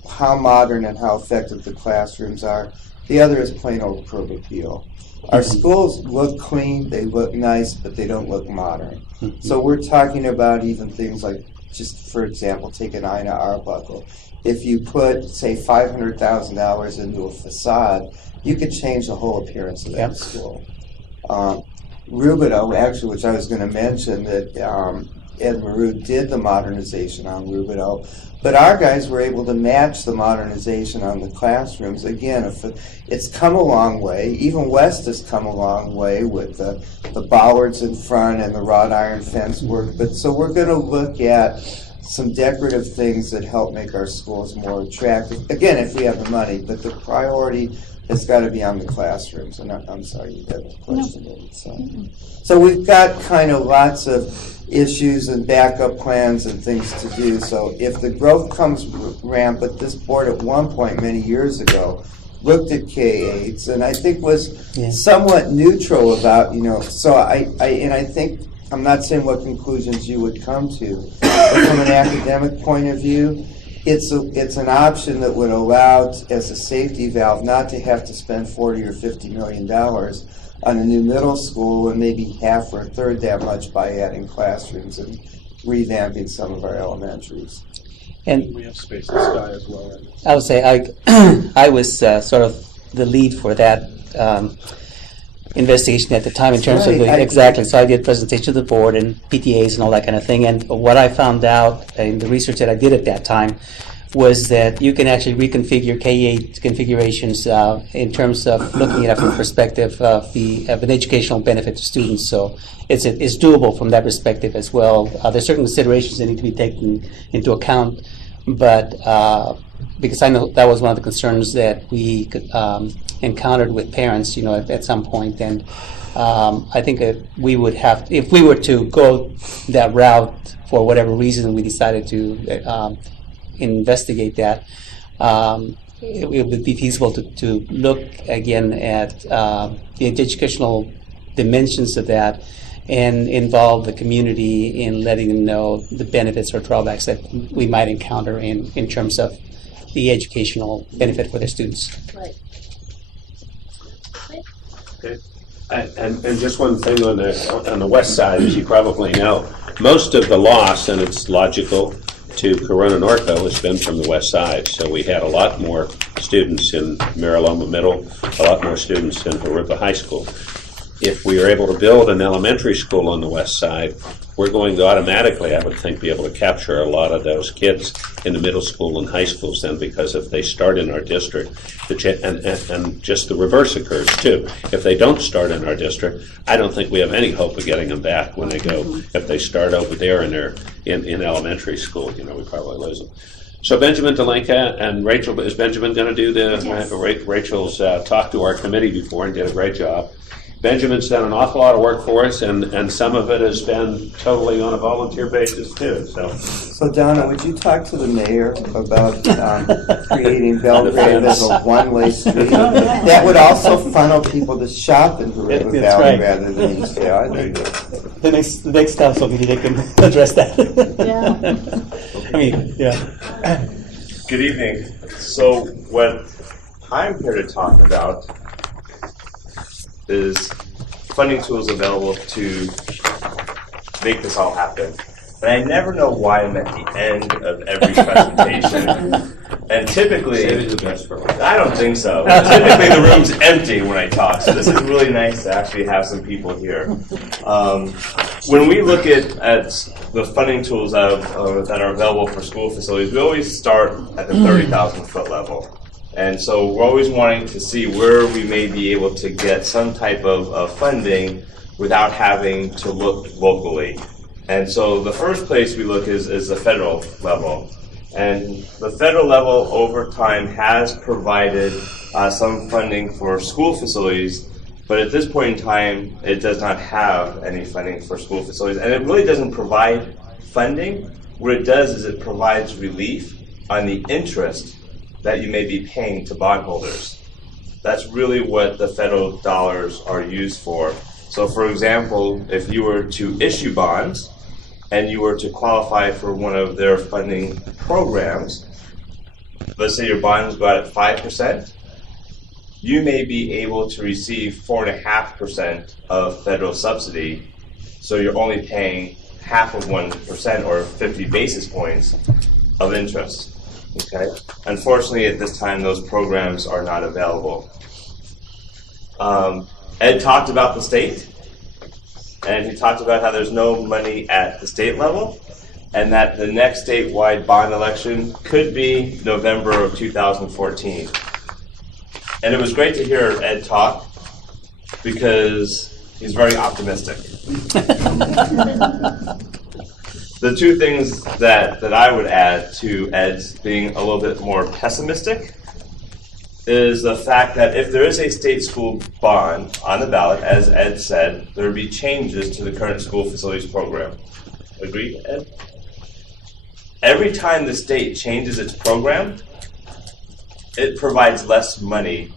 how modern and how effective the classrooms are. The other is plain old curb appeal. Our schools look clean, they look nice, but they don't look modern. So we're talking about even things like, just for example, take an Ina Arbuckle. If you put, say, $500,000 into a facade, you could change the whole appearance of that school. Rubidoux, actually, which I was going to mention, that Ed Maru did the modernization on Rubidoux, but our guys were able to match the modernization on the classrooms. Again, it's come a long way. Even West has come a long way with the bollards in front and the wrought iron fence work. But so we're going to look at some decorative things that help make our schools more attractive. Again, if we have the money, but the priority has got to be on the classrooms. And I'm sorry, you had a question. No. So we've got kind of lots of issues and backup plans and things to do. So if the growth comes rampant, this board at one point many years ago looked at K-8s and I think was somewhat neutral about, so I think, I'm not saying what conclusions you would come to, but from an academic point of view, it's an option that would allow, as a safety valve, not to have to spend $40 or $50 million on a new middle school and maybe half or a third that much by adding classrooms and revamping some of our elementaries. And We have space in Sky as well. Right? I would say I was sort of the lead for that investigation at the time in terms of exactly. So I did presentation to the board and PTAs and all that kind of thing. And what I found out in the research that I did at that time was that you can actually reconfigure K-8 configurations in terms of looking at it from the perspective of an educational benefit to students. So it's doable from that perspective as well. There's certain considerations that need to be taken into account, but because I know that was one of the concerns that we encountered with parents, at some point, and I think that we would have, if we were to go that route for whatever reason, we decided to investigate that. It would be feasible to look again at the educational dimensions of that and involve the community in letting them know the benefits or drawbacks that we might encounter in terms of the educational benefit for their students. Right. Okay. And just one thing on the west side, as you probably know, most of the loss, and it's logical, to Corona Norco has been from the west side. So we had a lot more students in Mariloma Middle, a lot more students in Jurupa High School. If we are able to build an elementary school on the west side, we're going to automatically, I would think, be able to capture a lot of those kids in the middle school and high schools then, because if they start in our district, and just the reverse occurs too. If they don't start in our district, I don't think we have any hope of getting them back when they go. If they start over there and they're in elementary school, we probably lose them. So Benjamin Delenka and Rachel, is Benjamin going to do Rachel's talked to our committee before and did a great job. Benjamin's done an awful lot of work for us, and some of it has been totally on a volunteer basis too. So Donna, would you talk to the mayor about creating Belgrade as a one-way street? That would also funnel people to shop in Jurupa Valley rather than East Valley. The next council meeting, they can address that. Good evening. So what I'm here to talk about is funding tools available to make this all happen. And I never know why I'm at the end of every presentation. And typically, I don't think so. Typically the room's empty when I talk, so this is really nice to actually have some people here. When we look at the funding tools that are available for school facilities, we always start at the 30,000 foot level. And so we're always wanting to see where we may be able to get some type of funding without having to look locally. And so the first place we look is the federal level. And the federal level over time has provided some funding for school facilities, but at this point in time, it does not have any funding for school facilities. And it really doesn't provide funding. What it does is it provides relief on the interest that you may be paying to bondholders. That's really what the federal dollars are used for. So for example, if you were to issue bonds and you were to qualify for one of their funding programs, let's say your bonds go out at 5%, you may be able to receive 4.5% of federal subsidy, so you're only paying half of 1% or 50 basis points of interest. Okay. Unfortunately, at this time, those programs are not available. Ed talked about the state, and he talked about how there's no money at the state level, and that the next statewide bond election could be November of 2014. And it was great to hear Ed talk because he's very optimistic. The two things that I would add to Ed's being a little bit more pessimistic is the fact that if there is a state school bond on the ballot, as Ed said, there would be changes to the current school facilities program. Agreed, Ed? Every time the state changes its program, it provides less money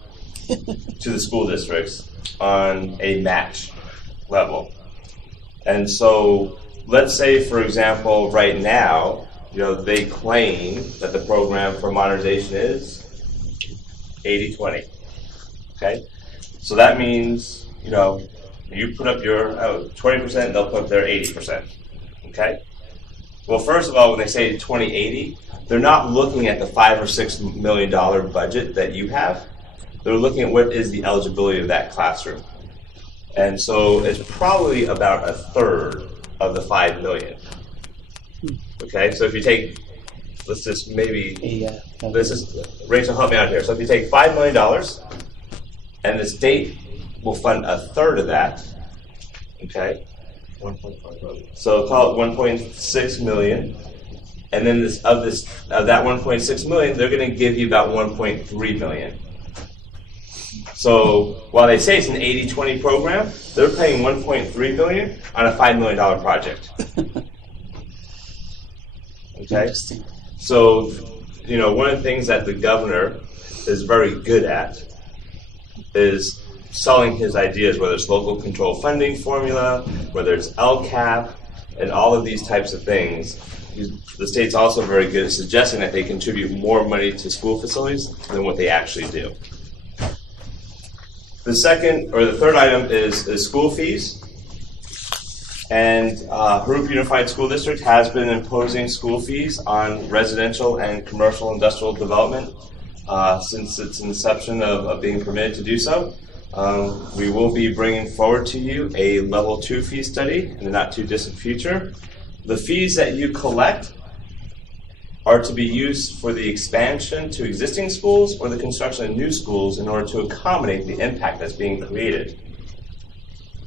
to the school districts on a match level. And so let's say, for example, right now, they claim that the program for modernization is 80-20. Okay? So that means, you put up your 20%, they'll put up their 80%. Okay? Well, first of all, when they say 20-80, they're not looking at the $5 or $6 million budget that you have. They're looking at what is the eligibility of that classroom. And so it's probably about a third of the $5 million. Okay, so if you take, Rachel, help me out here. So if you take $5 million and the state will fund a third of that, okay? 1.5 million. So call it 1.6 million. And then of that 1.6 million, they're going to give you about 1.3 million. So while they say it's an 80-20 program, they're paying 1.3 million on a $5 million project. Okay. So, one of the things that the governor is very good at is selling his ideas, whether it's local control funding formula, whether it's LCAP, and all of these types of things. The state's also very good at suggesting that they contribute more money to school facilities than what they actually do. The third item is school fees. And Jurupa Unified School District has been imposing school fees on residential and commercial industrial development since its inception of being permitted to do so. We will be bringing forward to you a level 2 fee study in the not too distant future. The fees that you collect are to be used for the expansion to existing schools or the construction of new schools in order to accommodate the impact that's being created.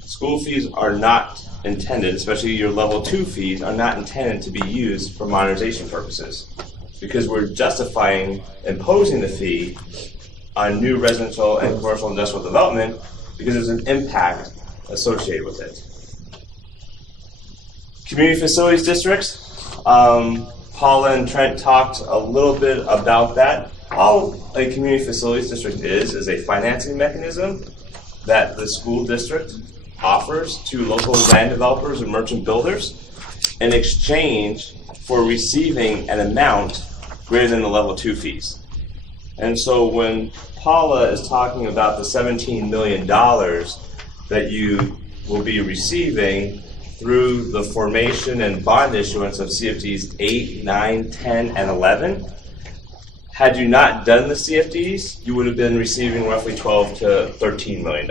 School fees are not intended, especially your level 2 fees, are not intended to be used for modernization purposes, because we're justifying imposing the fee on new residential and commercial industrial development because there's an impact associated with it. Community facilities districts, Paula and Trent talked a little bit about that. All a community facilities district is a financing mechanism that the school district offers to local land developers and merchant builders in exchange for receiving an amount greater than the level 2 fees. And so when Paula is talking about the $17 million that you will be receiving through the formation and bond issuance of CFDs 8, 9, 10, and 11, had you not done the CFDs, you would have been receiving roughly $12 to $13 million.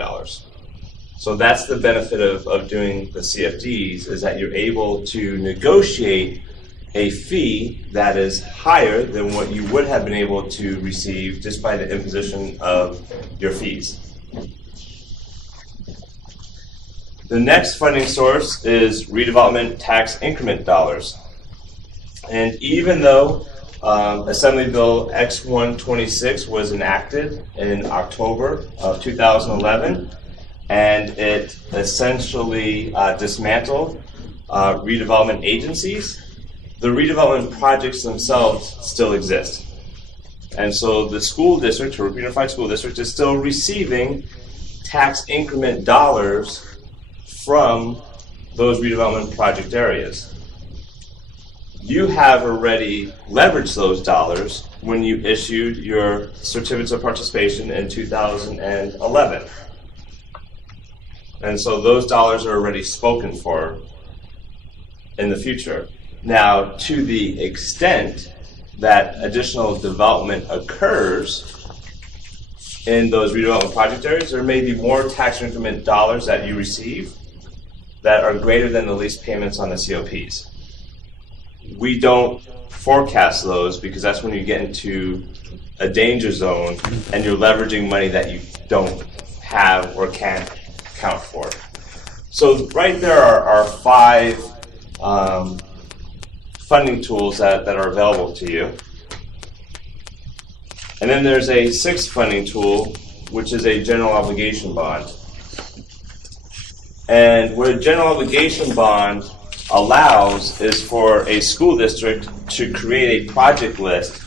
So that's the benefit of doing the CFDs, is that you're able to negotiate a fee that is higher than what you would have been able to receive just by the imposition of your fees. The next funding source is redevelopment tax increment dollars. And even though Assembly Bill X126 was enacted in October of 2011, and it essentially dismantled redevelopment agencies, the redevelopment projects themselves still exist. And so the school district, Jurupa Unified School District, is still receiving tax increment dollars from those redevelopment project areas. You have already leveraged those dollars when you issued your certificates of participation in 2011. And so those dollars are already spoken for in the future. Now, to the extent that additional development occurs in those redevelopment project areas, there may be more tax increment dollars that you receive that are greater than the lease payments on the COPs. We don't forecast those because that's when you get into a danger zone and you're leveraging money that you don't have or can't account for. So right there are 5 funding tools that are available to you. And then there's a 6th funding tool, which is a general obligation bond. And what a general obligation bond allows is for a school district to create a project list,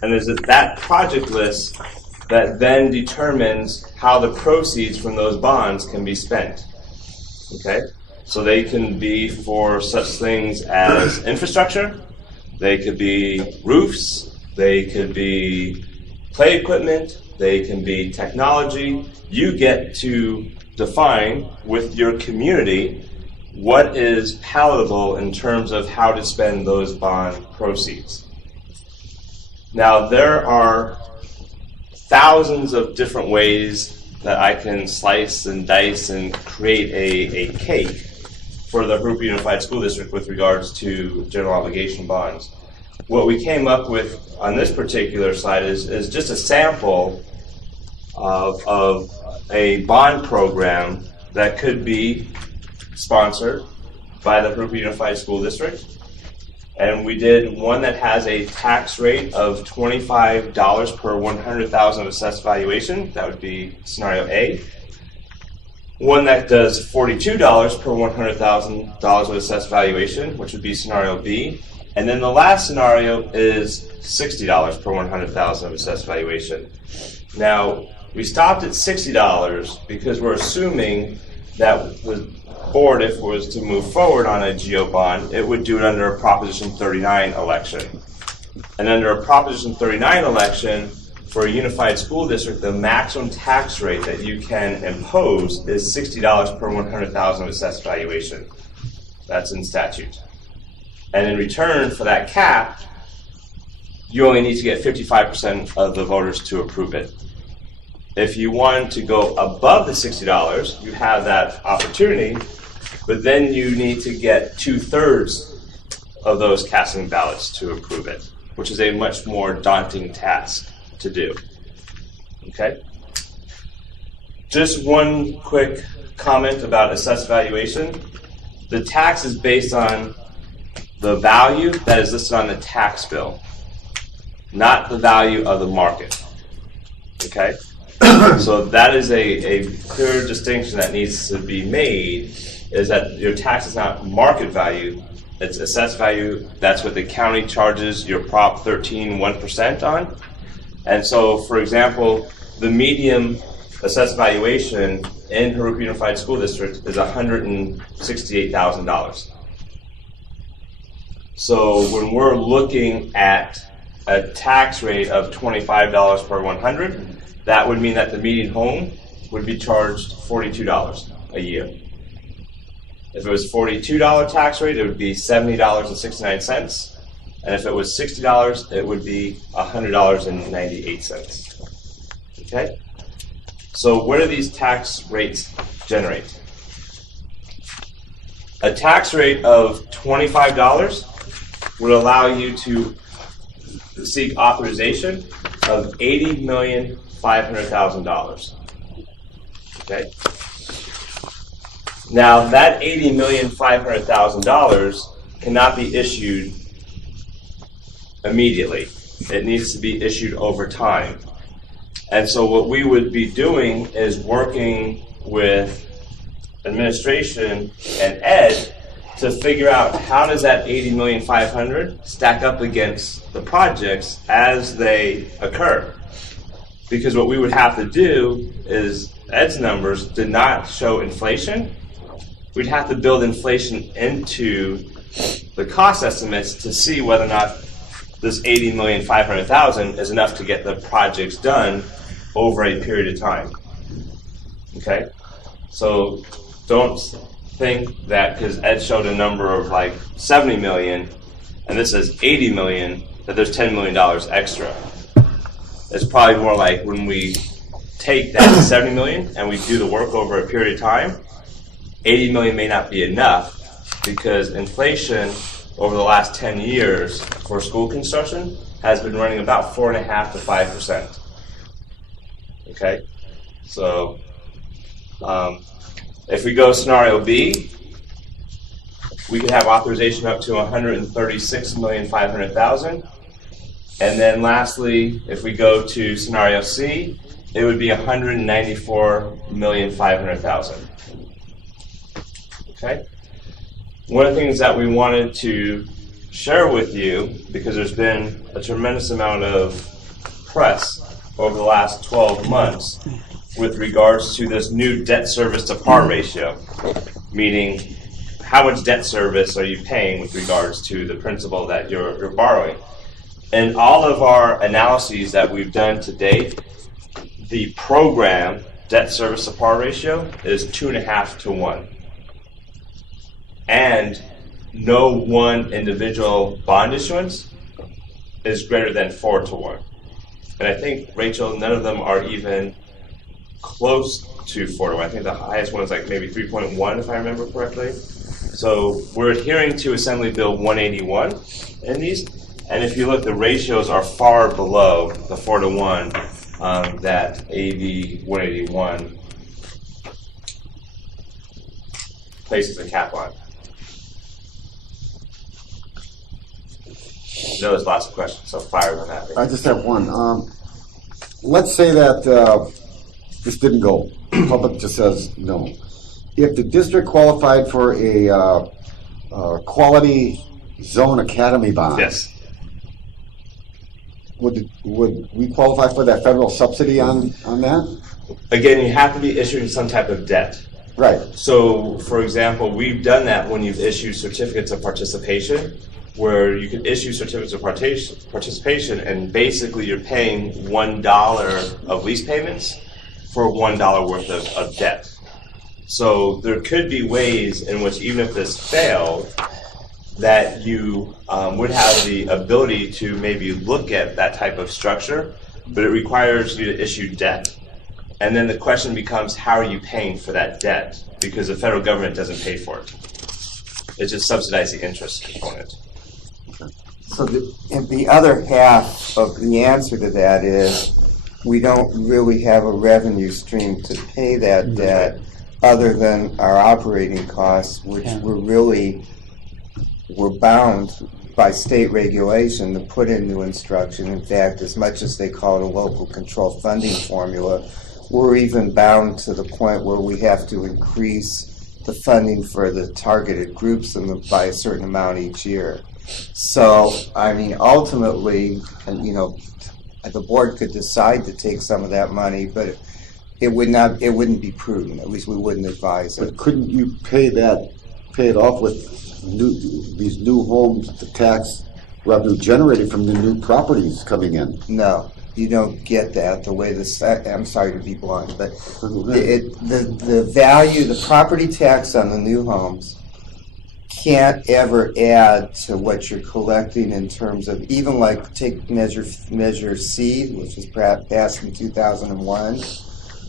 and there's that project list that then determines how the proceeds from those bonds can be spent. Okay? So they can be for such things as infrastructure, they could be roofs, they could be play equipment, they can be technology. You get to define with your community what is palatable in terms of how to spend those bond proceeds. Now, there are thousands of different ways that I can slice and dice and create a cake for the Jurupa Unified School District with regards to general obligation bonds. What we came up with on this particular slide is just a sample of a bond program that could be sponsored by the Jurupa Unified School District. And we did one that has a tax rate of $25 per 100,000 of assessed valuation. That would be scenario A. One that does $42 per $100,000 of assessed valuation, which would be scenario B. And then the last scenario is $60 per 100,000 of assessed valuation. Now, we stopped at $60 because we're assuming that the board, if it was to move forward on a GO bond, it would do it under a Proposition 39 election. And under a Proposition 39 election, for a unified school district, the maximum tax rate that you can impose is $60 per 100,000 of assessed valuation. That's in statute. And in return for that cap, you only need to get 55% of the voters to approve it. If you want to go above the $60, you have that opportunity, but then you need to get 2/3 of those casting ballots to approve it, which is a much more daunting task to do. Okay? Just one quick comment about assessed valuation. The tax is based on the value that is listed on the tax bill, not the value of the market. Okay? So that is a clear distinction that needs to be made, is that your tax is not market value, it's assessed value. That's what the county charges your Prop 13 1% on. And so, for example, the median assessed valuation in Jurupa Unified School District is $168,000. So when we're looking at a tax rate of $25 per 100, that would mean that the median home would be charged $42 a year. If it was $42 tax rate, it would be $70.69. And if it was $60, it would be $100.98. Okay? So what do these tax rates generate? A tax rate of $25 would allow you to seek authorization of $80,500,000. Okay? Now, that $80,500,000 cannot be issued immediately. It needs to be issued over time. And so what we would be doing is working with administration and Ed to figure out how does that $80,500,000 stack up against the projects as they occur. Because what we would have to do is Ed's numbers did not show inflation, we'd have to build inflation into the cost estimates to see whether or not this $80,500,000 is enough to get the projects done over a period of time. Okay? So don't think that because Ed showed a number of like 70 million and this is 80 million, that there's $10 million extra. It's probably more like when we take that 70 million and we do the work over a period of time, 80 million may not be enough because inflation over the last 10 years for school construction has been running about 4.5% to 5%. Okay, so if we go scenario B, we could have authorization up to 136,500,000, and then lastly, if we go to scenario C, it would be 194,500,000. Okay. One of the things that we wanted to share with you, because there's been a tremendous amount of press over the last 12 months with regards to this new debt service to par ratio, meaning how much debt service are you paying with regards to the principal that you're borrowing. In all of our analyses that we've done to date, the program debt service to par ratio is 2.5 to 1. And no one individual bond issuance is greater than 4 to 1. And I think, Rachel, none of them are even close to 4 to 1. I think the highest one is like maybe 3.1, if I remember correctly. So we're adhering to Assembly Bill 181 in these. And if you look, the ratios are far below the 4 to 1 that AB 181 places a cap on. I know there's lots of questions, so fire them at me. I just have one. Let's say that this didn't go. The public just says no. If the district qualified for a quality zone academy bond, Yes. would we qualify for that federal subsidy on that? Again, you have to be issuing some type of debt. Right. So, for example, we've done that when you've issued certificates of participation, where you can issue certificates of participation and basically you're paying $1 of lease payments for $1 worth of debt. So there could be ways in which, even if this failed, that you would have the ability to maybe look at that type of structure, but it requires you to issue debt. And then the question becomes, how are you paying for that debt? Because the federal government doesn't pay for it. It just subsidizes the interest component. So the other half of the answer to that is we don't really have a revenue stream to pay that debt other than our operating costs, which we're bound by state regulation to put into instruction. In fact, as much as they call it a local control funding formula, we're even bound to the point where we have to increase the funding for the targeted groups by a certain amount each year. So, I mean, ultimately, the board could decide to take some of that money, but it wouldn't be prudent. At least we wouldn't advise it. But couldn't you pay it off with these new homes, the tax revenue generated from the new properties coming in? No, you don't get that the way I'm sorry to be blunt, but the value, the property tax on the new homes can't ever add to what you're collecting in terms of, even like take Measure C, which was passed in 2001.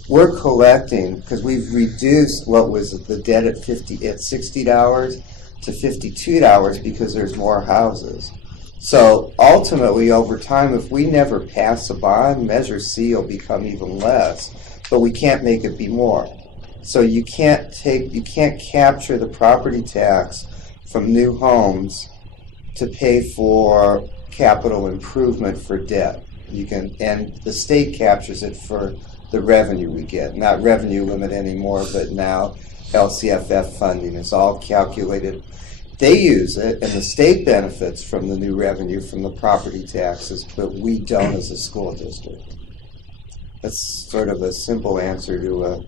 We're collecting, because we've reduced what was the debt at $60 to $52 because there's more houses. So ultimately, over time, if we never pass a bond, Measure C will become even less, but we can't make it be more. So you can't capture the property tax from new homes to pay for capital improvement for debt. And the state captures it for the revenue we get, not revenue limit anymore, but now LCFF funding is all calculated. They use it, and the state benefits from the new revenue from the property taxes, but we don't as a school district. That's sort of a simple answer to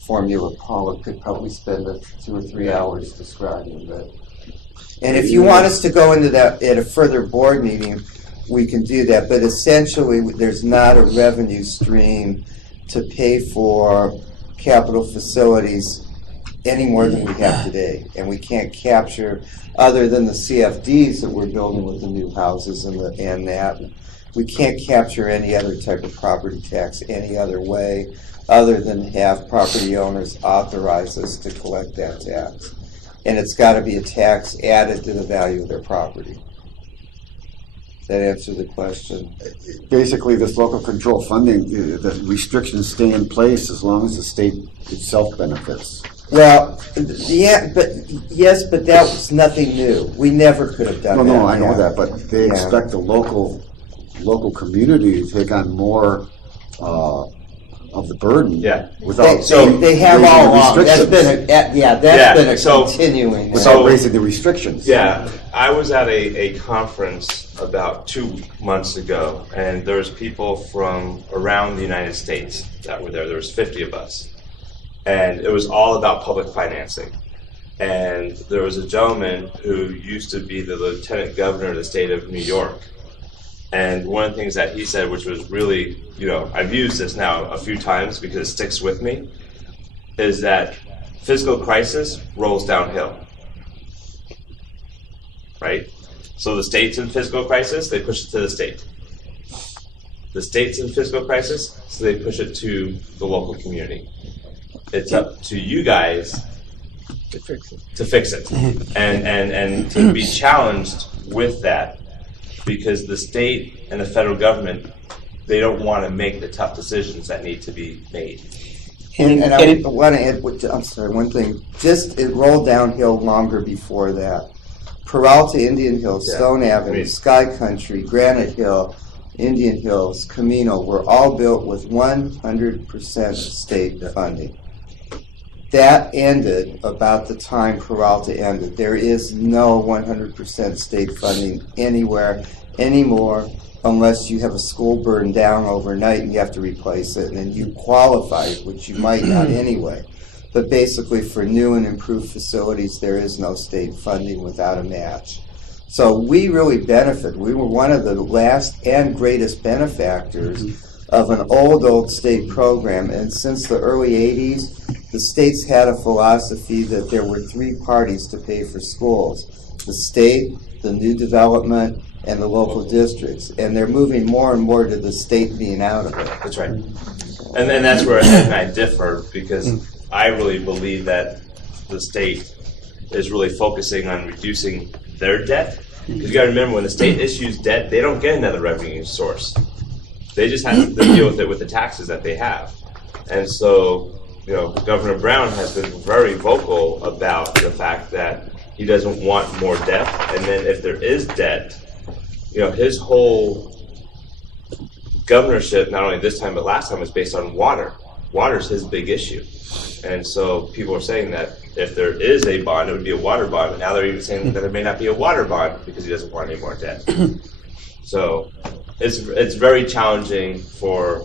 formula Paula could probably spend 2 or 3 hours describing. But and if you want us to go into that at a further board meeting, we can do that. But essentially, there's not a revenue stream to pay for capital facilities any more than we have today. And we can't capture, other than the CFDs that we're building with the new houses and that, we can't capture any other type of property tax any other way other than have property owners authorize us to collect that tax. And it's got to be a tax added to the value of their property. Does that answer the question? Basically, this local control funding, the restrictions stay in place as long as the state itself benefits. Well, yeah, but that was nothing new. We never could have done that. No, I know that, but they Yeah. expect the local community to take on more of the burden. Yeah. Without They have raising all the along. That's restrictions. been a so- continuing. Without raising the restrictions. Yeah, I was at a conference about 2 months ago, and there was people from around the United States that were there. There was 50 of us, and it was all about public financing. And there was a gentleman who used to be the lieutenant governor of the state of New York. And one of the things that he said, which was really, I've used this now a few times because it sticks with me, is that fiscal crisis rolls downhill. Right? So the state's in fiscal crisis, they push it to the state. The state's in fiscal crisis, so they push it to the local community. It's up to you guys to fix it. And to be challenged with that, because the state and the federal government, they don't want to make the tough decisions that need to be made. And I want to add, I'm sorry, one thing. Just it rolled downhill longer before that. Peralta, Indian Hills, Stone Avenue, Sky Country, Granite Hill, Indian Hills, Camino were all built with 100% state funding. That ended about the time Peralta ended. There is no 100% state funding anywhere anymore unless you have a school burned down overnight and you have to replace it, and then you qualify, which you might not anyway. But basically, for new and improved facilities, there is no state funding without a match. So we really benefit. We were one of the last and greatest benefactors of an old state program. And since the early 80s, the states had a philosophy that there were 3 parties to pay for schools: the state, the new development, and the local districts. And they're moving more and more to the state being out of it. That's right. And that's where Ed and I differ, because I really believe that the state is really focusing on reducing their debt. Because you got to remember, when the state issues debt, they don't get another revenue source. They just have to deal with it with the taxes that they have. And so, Governor Brown has been very vocal about the fact that he doesn't want more debt. And then if there is debt, his whole governorship, not only this time but last time, was based on water. Water's his big issue. And so people are saying that if there is a bond, it would be a water bond. But now they're even saying that there may not be a water bond because he doesn't want any more debt. So it's very challenging for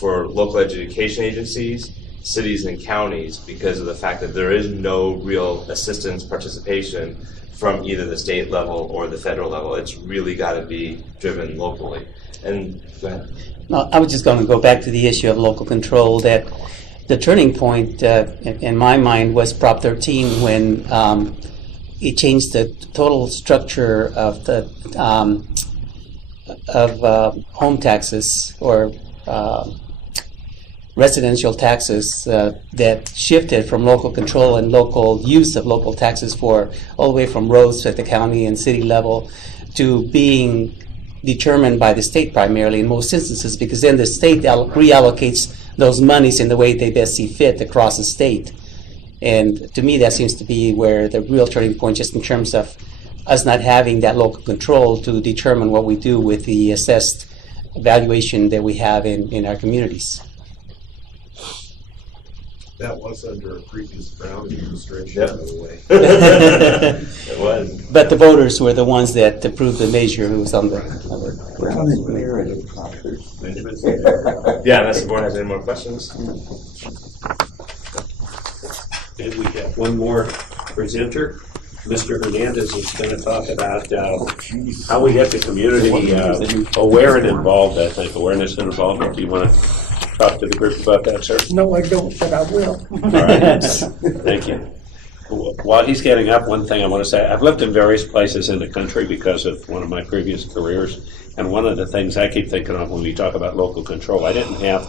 local education agencies, cities, and counties because of the fact that there is no real assistance participation from either the state level or the federal level. It's really got to be driven locally. And go ahead. No, I was just going to go back to the issue of local control. That the turning point in my mind was Prop 13 when it changed the total structure of the home taxes or residential taxes that shifted from local control and local use of local taxes for all the way from roads at the county and city level to being determined by the state primarily in most instances, because then the state reallocates those monies in the way they best see fit across the state. And to me, that seems to be where the real turning point, just in terms of us not having that local control to determine what we do with the assessed valuation that we have in our communities. That was under a previous Brown administration, Yep. by the way. It was. But the voters were the ones that approved the measure. It was on the Yeah, unless the board has any more questions. Okay, we have one more presenter. Mr. Hernandez is going to talk about how we get the community aware and involved, I think. Awareness and involvement. Do you want to talk to the group about that, sir? No, I don't, but I will. All right. Thank you. While he's getting up, one thing I want to say, I've lived in various places in the country because of one of my previous careers, and one of the things I keep thinking of when we talk about local control, I didn't have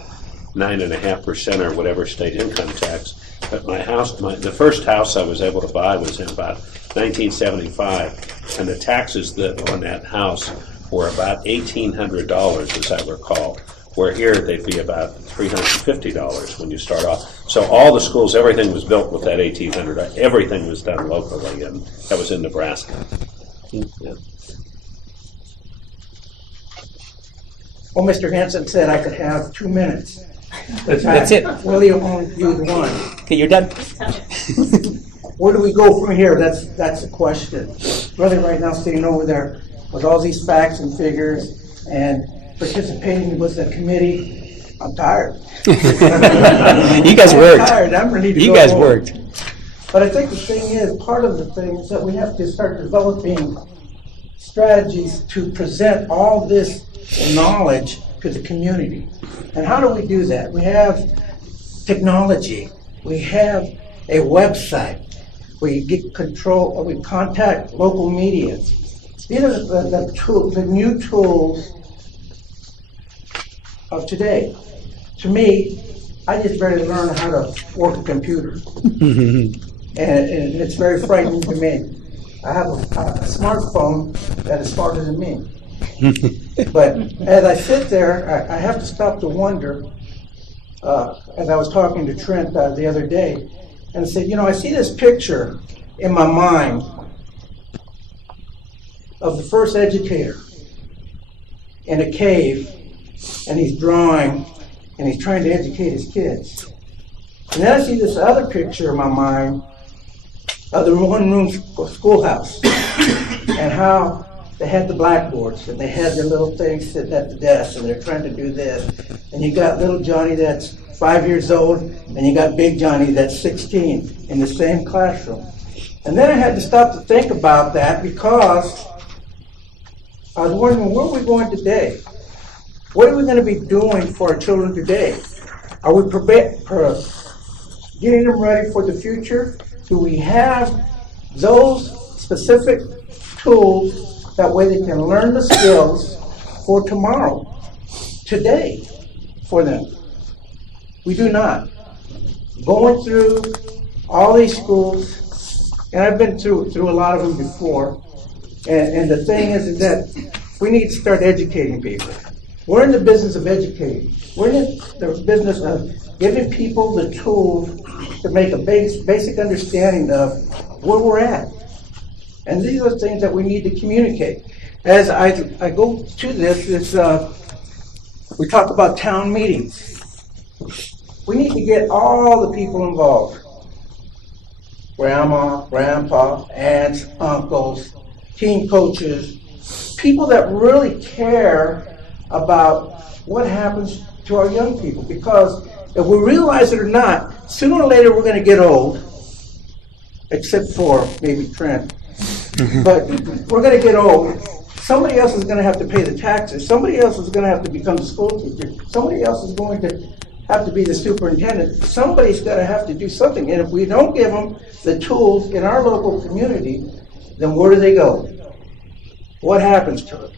9.5% or whatever state income tax, but my house, the first house I was able to buy was in about 1975, and the taxes that on that house were about $1,800, as I recall. Where here they'd be about $350 when you start off. So all the schools, everything was built with that $1,800. Everything was done locally, and that was in Nebraska. Yeah. Well, Mr. Hanson said I could have 2 minutes. That's it. Willie only used one. Okay, you're done. Where do we go from here? That's the question. Really, right now, sitting over there with all these facts and figures and participating with the committee, I'm tired. You guys worked. I'm tired. I'm ready to go You guys home. worked. But I think the thing is, part of the thing is that we have to start developing strategies to present all this knowledge to the community. And how do we do that? We have technology. We have a website. We get control, or we contact local media. These are the new tools of today. To me, I just barely learned how to work a computer. And it's very frightening to me. I have a smartphone that is smarter than me. But as I sit there, I have to stop to wonder, as I was talking to Trent the other day, and I said, you know, I see this picture in my mind of the first educator in a cave, and he's drawing, and he's trying to educate his kids. And then I see this other picture in my mind of the one-room schoolhouse, and how they had the blackboards, and they had their little things sitting at the desk, and they're trying to do this. And you got little Johnny that's 5 years old, and you got big Johnny that's 16 in the same classroom. And then I had to stop to think about that, because I was wondering, where are we going today? What are we going to be doing for our children today? Are we getting them ready for the future? Do we have those specific tools that way they can learn the skills for tomorrow, today, for them? We do not. Going through all these schools, and I've been through a lot of them before, and the thing is that we need to start educating people. We're in the business of educating. We're in the business of giving people the tools to make a basic understanding of where we're at. And these are things that we need to communicate. As I go to this, we talk about town meetings. We need to get all the people involved. Grandma, grandpa, aunts, uncles, team coaches, people that really care about what happens to our young people. Because if we realize it or not, sooner or later we're going to get old, except for maybe Trent. But we're going to get old. Somebody else is going to have to pay the taxes. Somebody else is going to have to become the school teacher. Somebody else is going to have to be the superintendent. Somebody's got to have to do something. And if we don't give them the tools in our local community, then where do they go? What happens to them?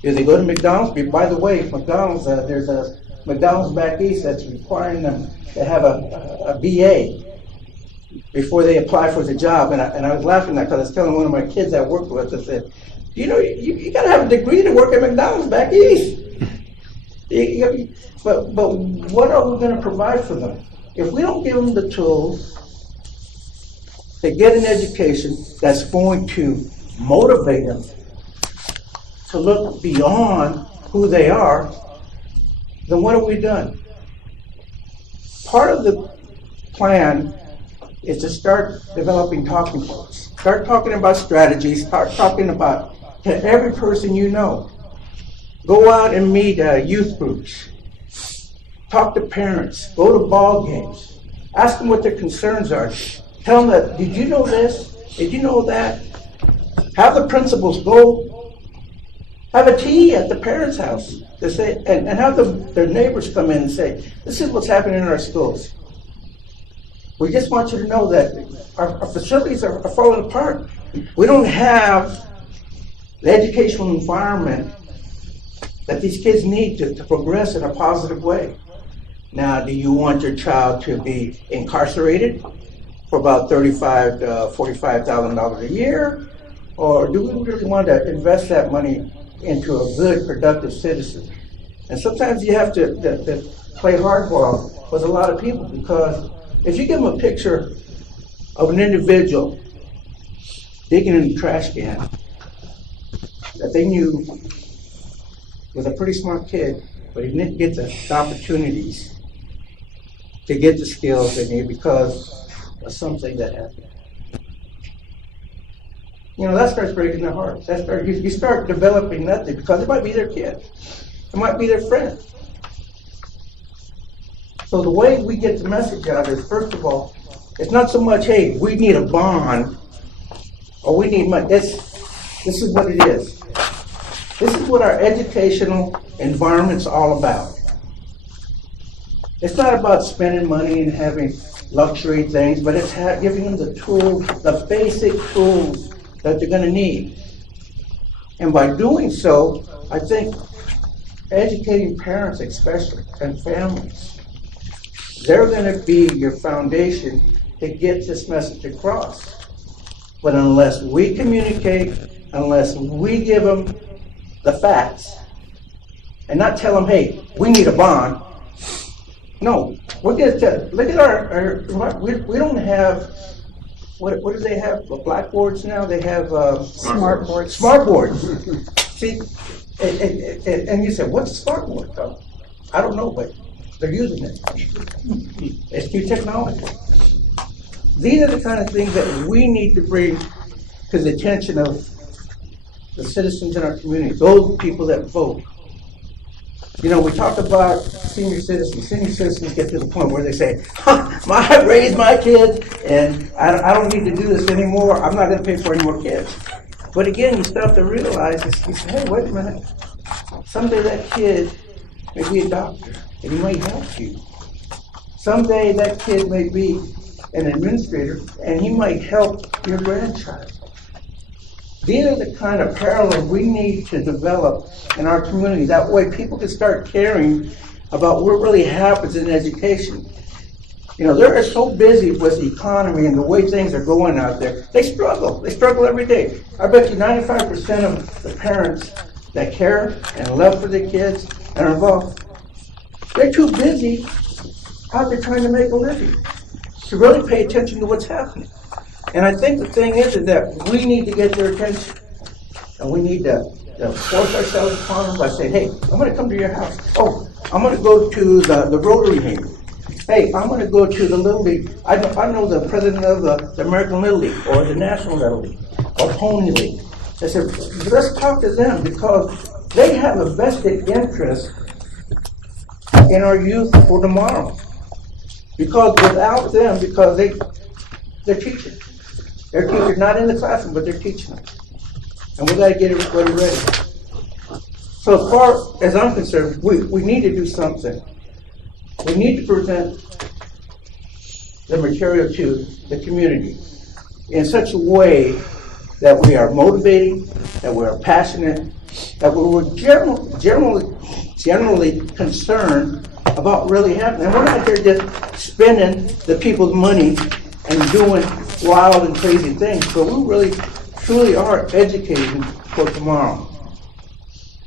Do they go to McDonald's? By the way, McDonald's, there's a McDonald's back east that's requiring them to have a BA before they apply for the job. And I was laughing at that because I was telling one of my kids I worked with, I said, you know, you got to have a degree to work at McDonald's back east. But what are we going to provide for them? If we don't give them the tools to get an education that's going to motivate them to look beyond who they are, then what have we done? Part of the plan is to start developing talking points. Start talking about strategies. Start talking about to every person you know. Go out and meet youth groups. Talk to parents. Go to ball games. Ask them what their concerns are. Tell them that, did you know this? Did you know that? Have the principals go have a tea at the parents' house to say, and have their neighbors come in and say, this is what's happening in our schools. We just want you to know that our facilities are falling apart. We don't have the educational environment that these kids need to progress in a positive way. Now, do you want your child to be incarcerated for about $35,000 to $45,000 a year? Or do we really want to invest that money into a good, productive citizen? And sometimes you have to play hardball with a lot of people, because if you give them a picture of an individual digging in the trash can that they knew was a pretty smart kid, but he didn't get the opportunities to get the skills they need because of something that happened. You know, that starts breaking their hearts. You start developing nothing, because it might be their kid. It might be their friend. So the way we get the message out is, first of all, it's not so much, hey, we need a bond, or we need money. This is what it is. This is what our educational environment's all about. It's not about spending money and having luxury things, but it's giving them the tools, the basic tools that they're going to need. And by doing so, I think educating parents especially, and families, they're going to be your foundation to get this message across. But unless we communicate, unless we give them the facts, and not tell them, hey, we need a bond. No, we're going to tell, look at our we don't have, what do they have, blackboards now? They have Smart boards. Smart boards. See, and you say, what's a smart board? I don't know, but they're using it. It's new technology. These are the kind of things that we need to bring to the attention of the citizens in our community, those people that vote. You know, we talk about senior citizens. Senior citizens get to the point where they say, I raised my kids, and I don't need to do this anymore. I'm not going to pay for any more kids. But again, you start to realize, you say, hey, wait a minute. Someday that kid may be a doctor, and he might help you. Someday that kid may be an administrator, and he might help your grandchild. These are the kind of parallels we need to develop in our community. That way people can start caring about what really happens in education. You know, they're so busy with the economy and the way things are going out there. They struggle. They struggle every day. I bet you 95% of the parents that care and love for their kids and are involved, they're too busy out there trying to make a living to really pay attention to what's happening. And I think the thing is that we need to get their attention. And we need to force ourselves upon them by saying, hey, I'm going to come to your house. Oh, I'm going to go to the Rotary meeting. Hey, I'm going to go to the Little League. I know the president of the American Little League or the National Little League or Pony League. I said, let's talk to them, because they have a vested interest in our youth for tomorrow. Because without them, because they're teaching. They're teaching not in the classroom, but they're teaching them. And we got to get everybody ready. So as far as I'm concerned, we need to do something. We need to present the material to the community in such a way that we are motivating, that we are passionate, that we're generally concerned about really happening. And we're not there just spending the people's money and doing wild and crazy things, but we really truly are educating for tomorrow.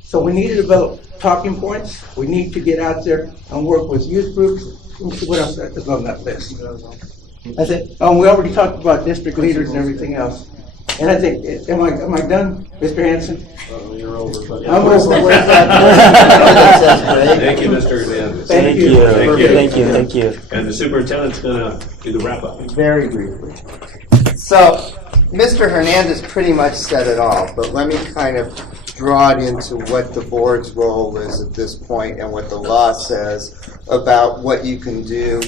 So we need to develop talking points. We need to get out there and work with youth groups. Let me see what else is on that list. That's it. We already talked about district leaders and everything else. And I think, am I done, Mr. Hanson? You're over. I'm over. Thank you, Mr. Hernandez. Thank you. Thank you. And the superintendent's going to do the wrap-up. Very briefly. So, Mr. Hernandez pretty much said it all, but let me kind of draw it into what the board's role is at this point and what the law says about what you can do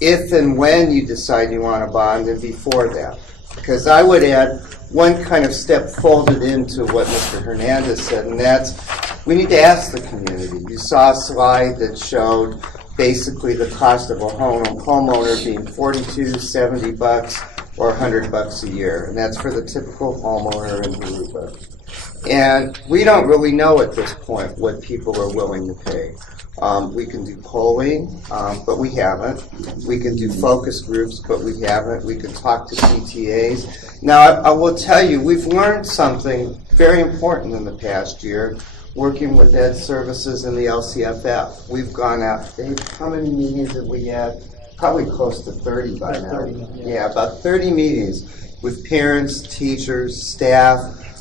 if and when you decide you want to bond and before that. Because I would add one kind of step folded into what Mr. Hernandez said, and that's we need to ask the community. You saw a slide that showed basically the cost of a homeowner being $42, $70, or $100 a year, and that's for the typical homeowner in Jurupa. And we don't really know at this point what people are willing to pay. We can do polling, but we haven't. We can do focus groups, but we haven't. We can talk to PTAs. Now, I will tell you, we've learned something very important in the past year working with Ed Services and the LCFF. We've gone out, Dave, how many meetings have we had? Probably close to 30 by now. Yeah, about 30 meetings with parents, teachers, staff.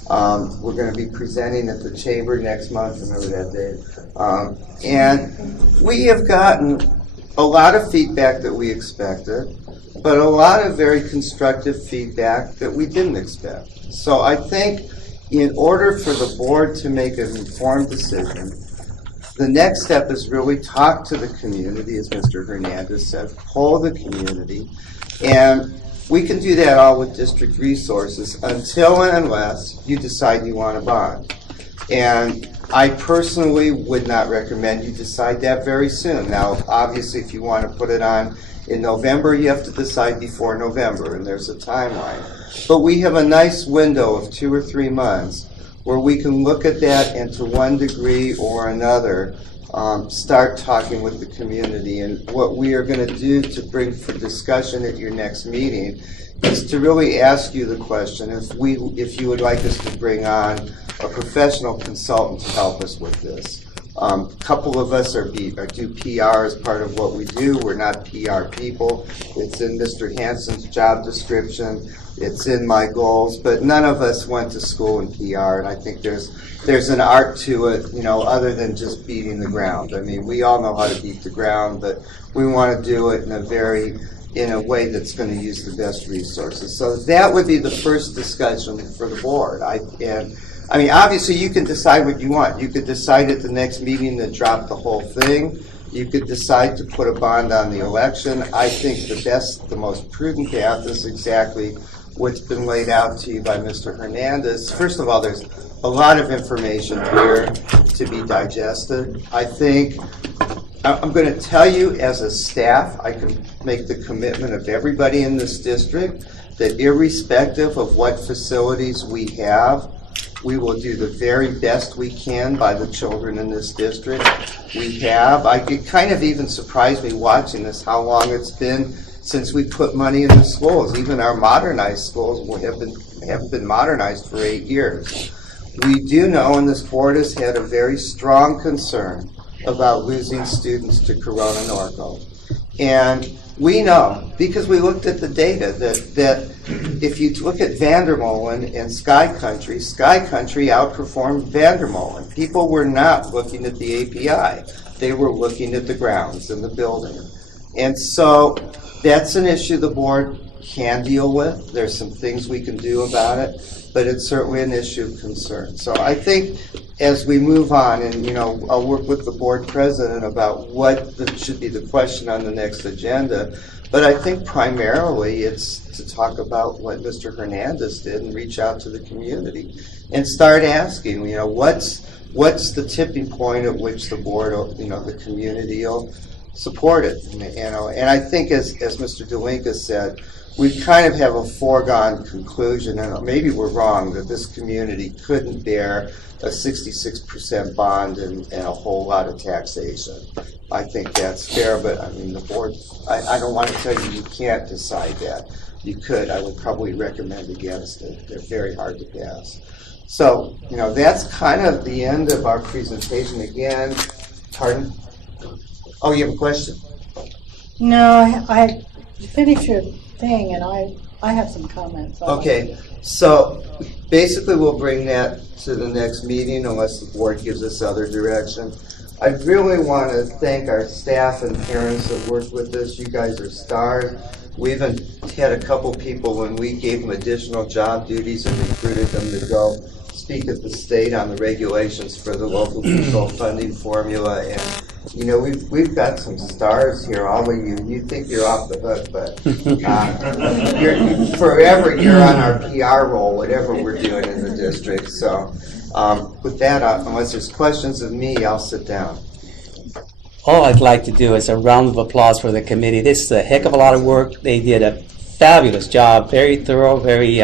We're going to be presenting at the Chamber next month, remember that, Dave? And we have gotten a lot of feedback that we expected, but a lot of very constructive feedback that we didn't expect. So I think in order for the board to make an informed decision, the next step is really talk to the community, as Mr. Hernandez said, poll the community, and we can do that all with district resources until and unless you decide you want to bond. And I personally would not recommend you decide that very soon. Now, obviously, if you want to put it on in November, you have to decide before November, and there's a timeline. But we have a nice window of 2 or 3 months where we can look at that and to one degree or another start talking with the community. And what we are going to do to bring for discussion at your next meeting is to really ask you the question if you would like us to bring on a professional consultant to help us with this. A couple of us do PR as part of what we do. We're not PR people. It's in Mr. Hansen's job description. It's in my goals, but none of us went to school in PR, and I think there's an art to it, other than just beating the ground. I mean, we all know how to beat the ground, but we want to do it in a way that's going to use the best resources. So that would be the first discussion for the board. I mean, obviously, you can decide what you want. You could decide at the next meeting to drop the whole thing. You could decide to put a bond on the election. I think the most prudent path is exactly what's been laid out to you by Mr. Hernandez. First of all, there's a lot of information here to be digested. I think I'm going to tell you as a staff, I can make the commitment of everybody in this district that irrespective of what facilities we have, we will do the very best we can by the children in this district. It kind of even surprised me watching this, how long it's been since we put money in the schools. Even our modernized schools haven't been modernized for 8 years. We do know, and this board has had a very strong concern about losing students to Corona Norco. And we know, because we looked at the data, that if you look at Vandermolen and Sky Country outperformed Vandermolen. People were not looking at the API. They were looking at the grounds and the building. And so that's an issue the board can deal with. There's some things we can do about it, but it's certainly an issue of concern. So I think as we move on, and I'll work with the board president about what should be the question on the next agenda, but I think primarily it's to talk about what Mr. Hernandez did and reach out to the community and start asking, what's the tipping point at which the board, the community will support it, And I think, as Mr. Delinka said, we kind of have a foregone conclusion, and maybe we're wrong, that this community couldn't bear a 66% bond and a whole lot of taxation. I think that's fair, but I mean, the board, I don't want to tell you can't decide that. You could. I would probably recommend against it. They're very hard to pass. So, that's kind of the end of our presentation. Again, pardon? Oh, you have a question? No, I finished your thing, and I have some comments. Okay, so basically we'll bring that to the next meeting unless the board gives us other direction. I really want to thank our staff and parents that work with us. You guys are stars. We even had a couple people when we gave them additional job duties and recruited them to go speak at the state on the regulations for the local control funding formula You know, we've got some stars here, all of you. You think you're off the hook, but you're on our PR roll, whatever we're doing in the district. So with that, unless there's questions of me, I'll sit down. All I'd like to do is a round of applause for the committee. This is a heck of a lot of work. They did a fabulous job, very thorough, very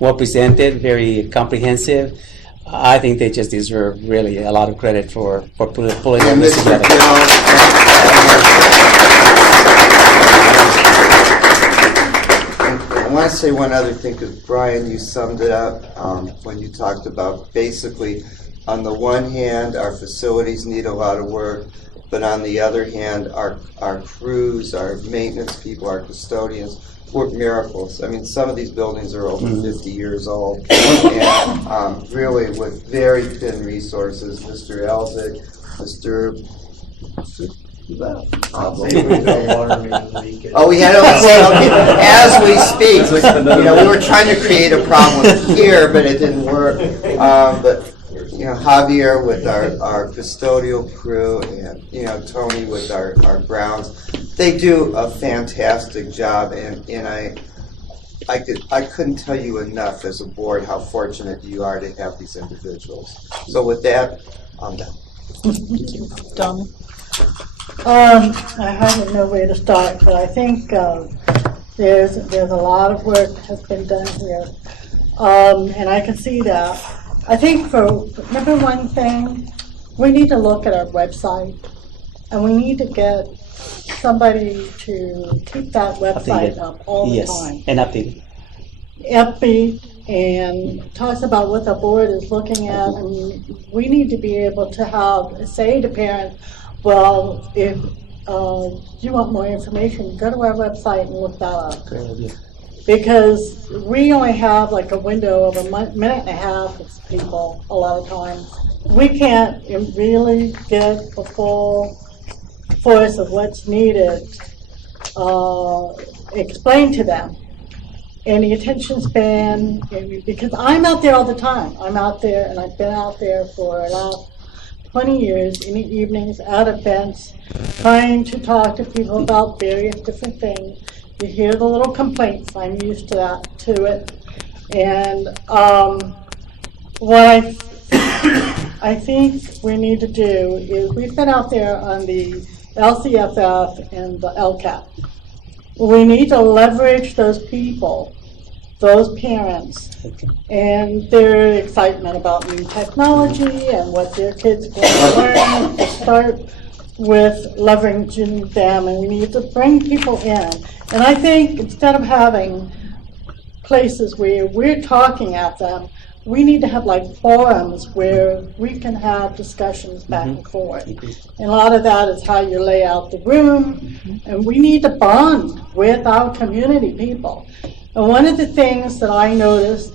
well presented, very comprehensive. I think they just deserve really a lot of credit for pulling And this Mr. together. Gill, I want to say one other thing, because Brian, you summed it up when you talked about basically, on the one hand, our facilities need a lot of work, but on the other hand, our crews, our maintenance people, our custodians work miracles. I mean, some of these buildings are over 50 years old, and really with very thin resources. Mr. Elzick, Mr. Oh, we had okay. As we speak, we were trying to create a problem here, but it didn't work. But Javier with our custodial crew, and Tony with our grounds, they do a fantastic job, and I couldn't tell you enough as a board how fortunate you are to have these individuals. So with that, I'm done. Done. I hardly know where to start, but I think there's a lot of work that has been done here, and I can see that. I think for number one thing, we need to look at our website, and we need to get somebody to keep that website up all the time. And updated. Upbeat and talks about what the board is looking at. I mean, we need to be able to say to parents, well, if you want more information, go to our website and look that up. Great idea. Because we only have like a window of a minute and a half of people a lot of times. We can't really get the full force of what's needed explained to them. And the attention span, because I'm out there all the time. I'm out there, and I've been out there for about 20 years in the evenings at events, trying to talk to people about various different things. You hear the little complaints. I'm used to it. And what I think we need to do is, we've been out there on the LCFF and the LCAP. We need to leverage those people, those parents, and their excitement about new technology and what their kids want to learn, to start with leveraging them, and we need to bring people in. And I think instead of having places where we're talking at them, we need to have like forums where we can have discussions back and forth. And a lot of that is how you lay out the room, and we need to bond with our community people. And one of the things that I noticed,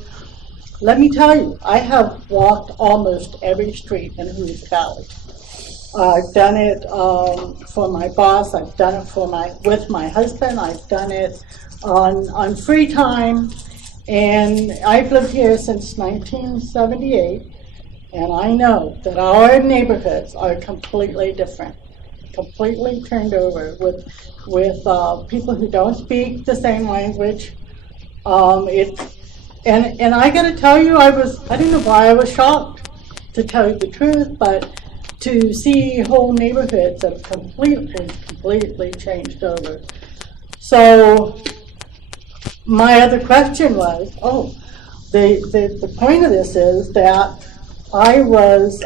let me tell you, I have walked almost every street in Hoosier Valley. I've done it for my boss. I've done it with my husband. I've done it on free time. And I've lived here since 1978, and I know that our neighborhoods are completely different, completely turned over with people who don't speak the same language. And I got to tell you, I don't know why I was shocked, to tell you the truth, but to see whole neighborhoods have completely changed over. So my other question was, the point of this is that I was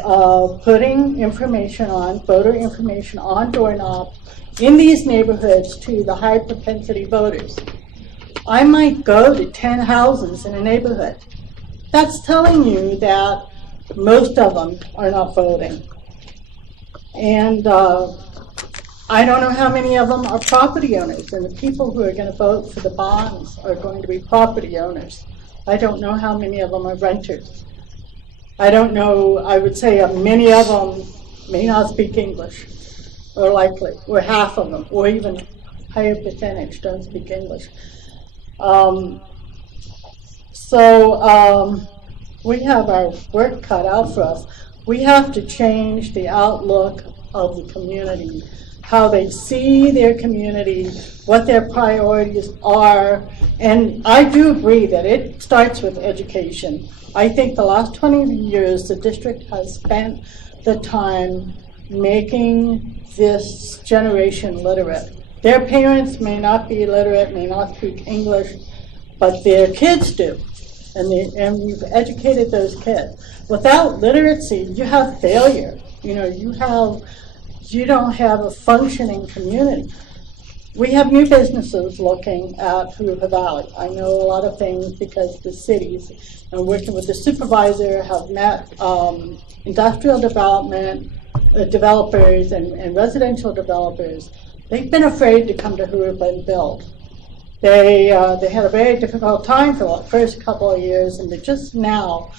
putting information voter information on doorknobs in these neighborhoods to the high propensity voters. I might go to 10 houses in a neighborhood. That's telling you that most of them are not voting. And I don't know how many of them are property owners, and the people who are going to vote for the bonds are going to be property owners. I don't know how many of them are renters. I don't know, I would say many of them may not speak English, or likely, or half of them, or even higher percentage don't speak English. We have our work cut out for us. We have to change the outlook of the community, how they see their community, what their priorities are. And I do agree that it starts with education. I think the last 20 years, the district has spent the time making this generation literate. Their parents may not be literate, may not speak English, but their kids do. And we've educated those kids. Without literacy, you have failure. You don't have a functioning community. We have new businesses looking at Jurupa Valley. I know a lot of things because the cities, and working with the supervisor, have met industrial development developers and residential developers. They've been afraid to come to Jurupa and build. They had a very difficult time for the first couple of years, and they're just now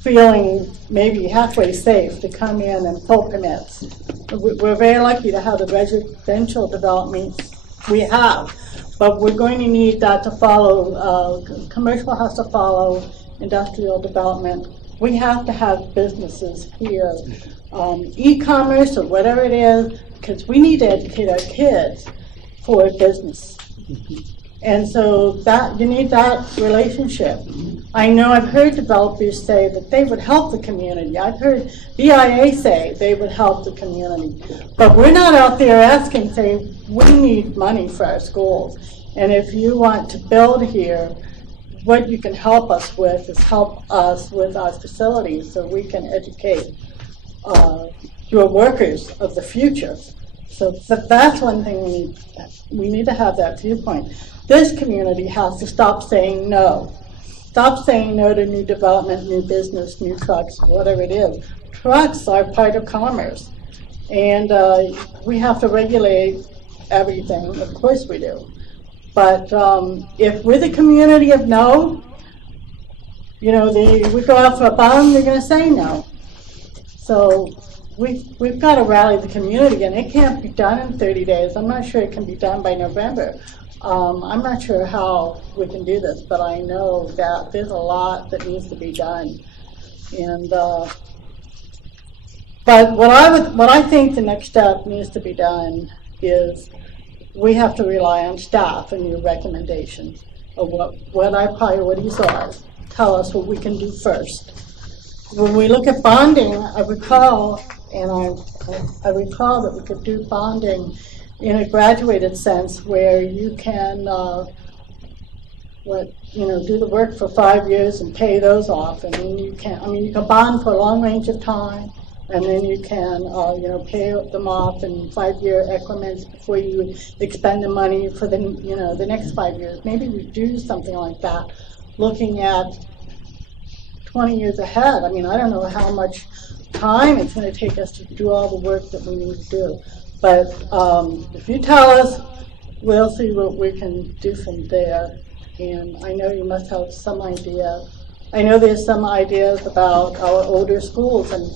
feeling maybe halfway safe to come in and pull permits. We're very lucky to have the residential development we have, but we're going to need that to follow. Commercial has to follow industrial development. We have to have businesses here, e-commerce or whatever it is, because we need to educate our kids for business. And so that you need that relationship. I know I've heard developers say that they would help the community. I've heard BIA say they would help the community. But we're not out there asking, saying, we need money for our schools. And if you want to build here, what you can help us with is help us with our facilities so we can educate your workers of the future. So that's one thing we need to have that viewpoint. This community has to stop saying no. Stop saying no to new development, new business, new trucks, whatever it is. Trucks are part of commerce. And we have to regulate everything. Of course we do. But if we're the community of no, we go out for a bomb, they're going to say no. So we've got to rally the community, and it can't be done in 30 days. I'm not sure it can be done by November. I'm not sure how we can do this, but I know that there's a lot that needs to be done. And but what I think the next step needs to be done is we have to rely on staff and your recommendations of what our priorities are. Tell us what we can do first. When we look at bonding, I recall that we could do bonding in a graduated sense where you can do the work for 5 years and pay those off, and then you can bond for a long range of time, and then you can pay them off in 5-year increments before you expend the money for the next 5 years. Maybe we do something like that, looking at 20 years ahead. I don't know how much time it's going to take us to do all the work that we need to do. But if you tell us, we'll see what we can do from there. And I know you must have some idea. I know there's some ideas about our older schools and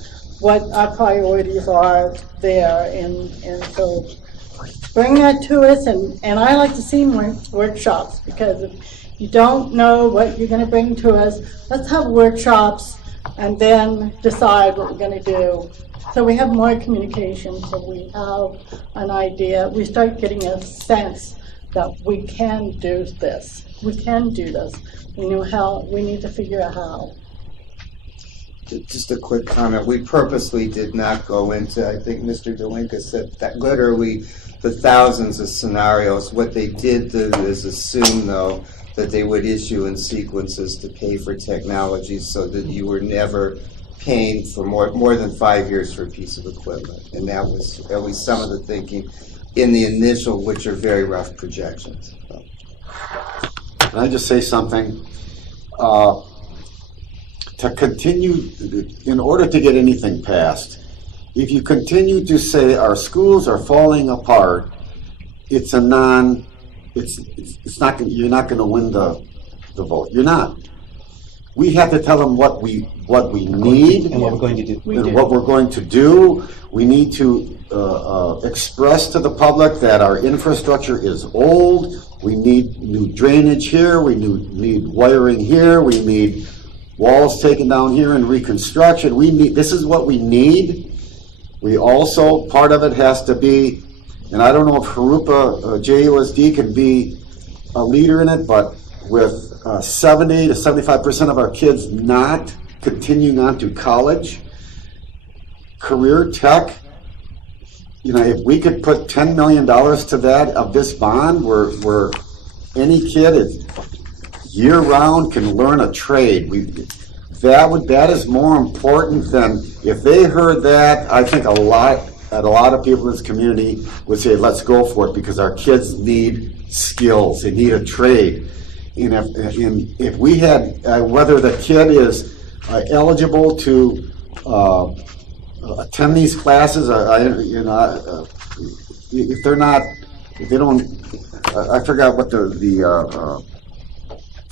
what our priorities are there. And so bring that to us. And I like to see more workshops, because if you don't know what you're going to bring to us, let's have workshops and then decide what we're going to do. So we have more communication, so we have an idea. We start getting a sense that we can do this. We can do this. We know how. We need to figure out how. Just a quick comment. We purposely did not go into, I think Mr. DeLinka said, that literally the thousands of scenarios. What they did do is assume, though, that they would issue in sequences to pay for technology so that you were never paying for more than 5 years for a piece of equipment. And that was at least some of the thinking in the initial, which are very rough projections. So. Can I just say something? To continue, in order to get anything passed, if you continue to say our schools are falling apart, it's a it's not. You're not going to win the vote. You're not. We have to tell them what we need and what we're going to do. What we're going to do. We need to express to the public that our infrastructure is old. We need new drainage here. We need wiring here. We need walls taken down here and reconstruction. This is what we need. We also, part of it has to be, and I don't know if Jurupa, JUSD can be a leader in it, but with 70 to 75% of our kids not continuing on to college, career tech, if we could put $10 million to that of this bond, where any kid is year-round can learn a trade. That is more important than, if they heard that, I think a lot of people in this community would say, let's go for it, because our kids need skills, they need a trade. And if we had, whether the kid is eligible to attend these classes, if they're not, if they don't, I forgot what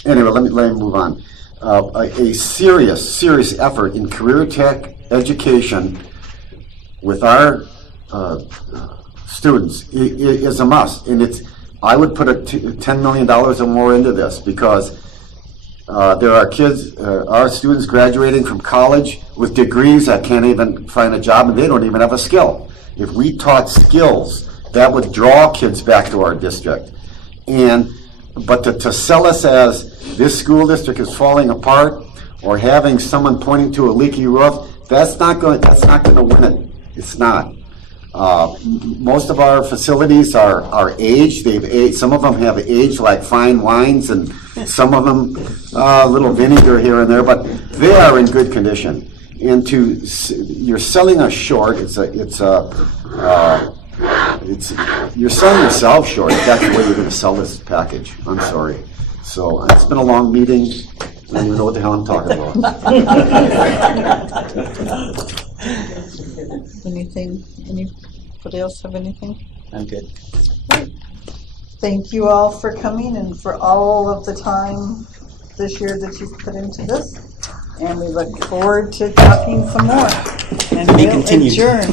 anyway, let me move on. A serious effort in career tech education with our students is a must, and I would put $10 million or more into this, because there are kids, our students graduating from college with degrees that can't even find a job, and they don't even have a skill. If we taught skills, that would draw kids back to our district. But to sell us as this school district is falling apart, or having someone pointing to a leaky roof, that's not going to win it. It's not. Most of our facilities are aged. They've aged. Some of them have aged like fine wines, and some of them a little vinegar here and there, but they are in good condition. And you're selling us short. You're selling yourself short if that's the way you're going to sell this package. I'm sorry. So it's been a long meeting. I don't even know what the hell I'm talking about. Anything? Anybody else have anything? I'm good. Thank you all for coming and for all of the time this year that you've put into this. And we look forward to talking some more. And To be we'll continued. adjourn.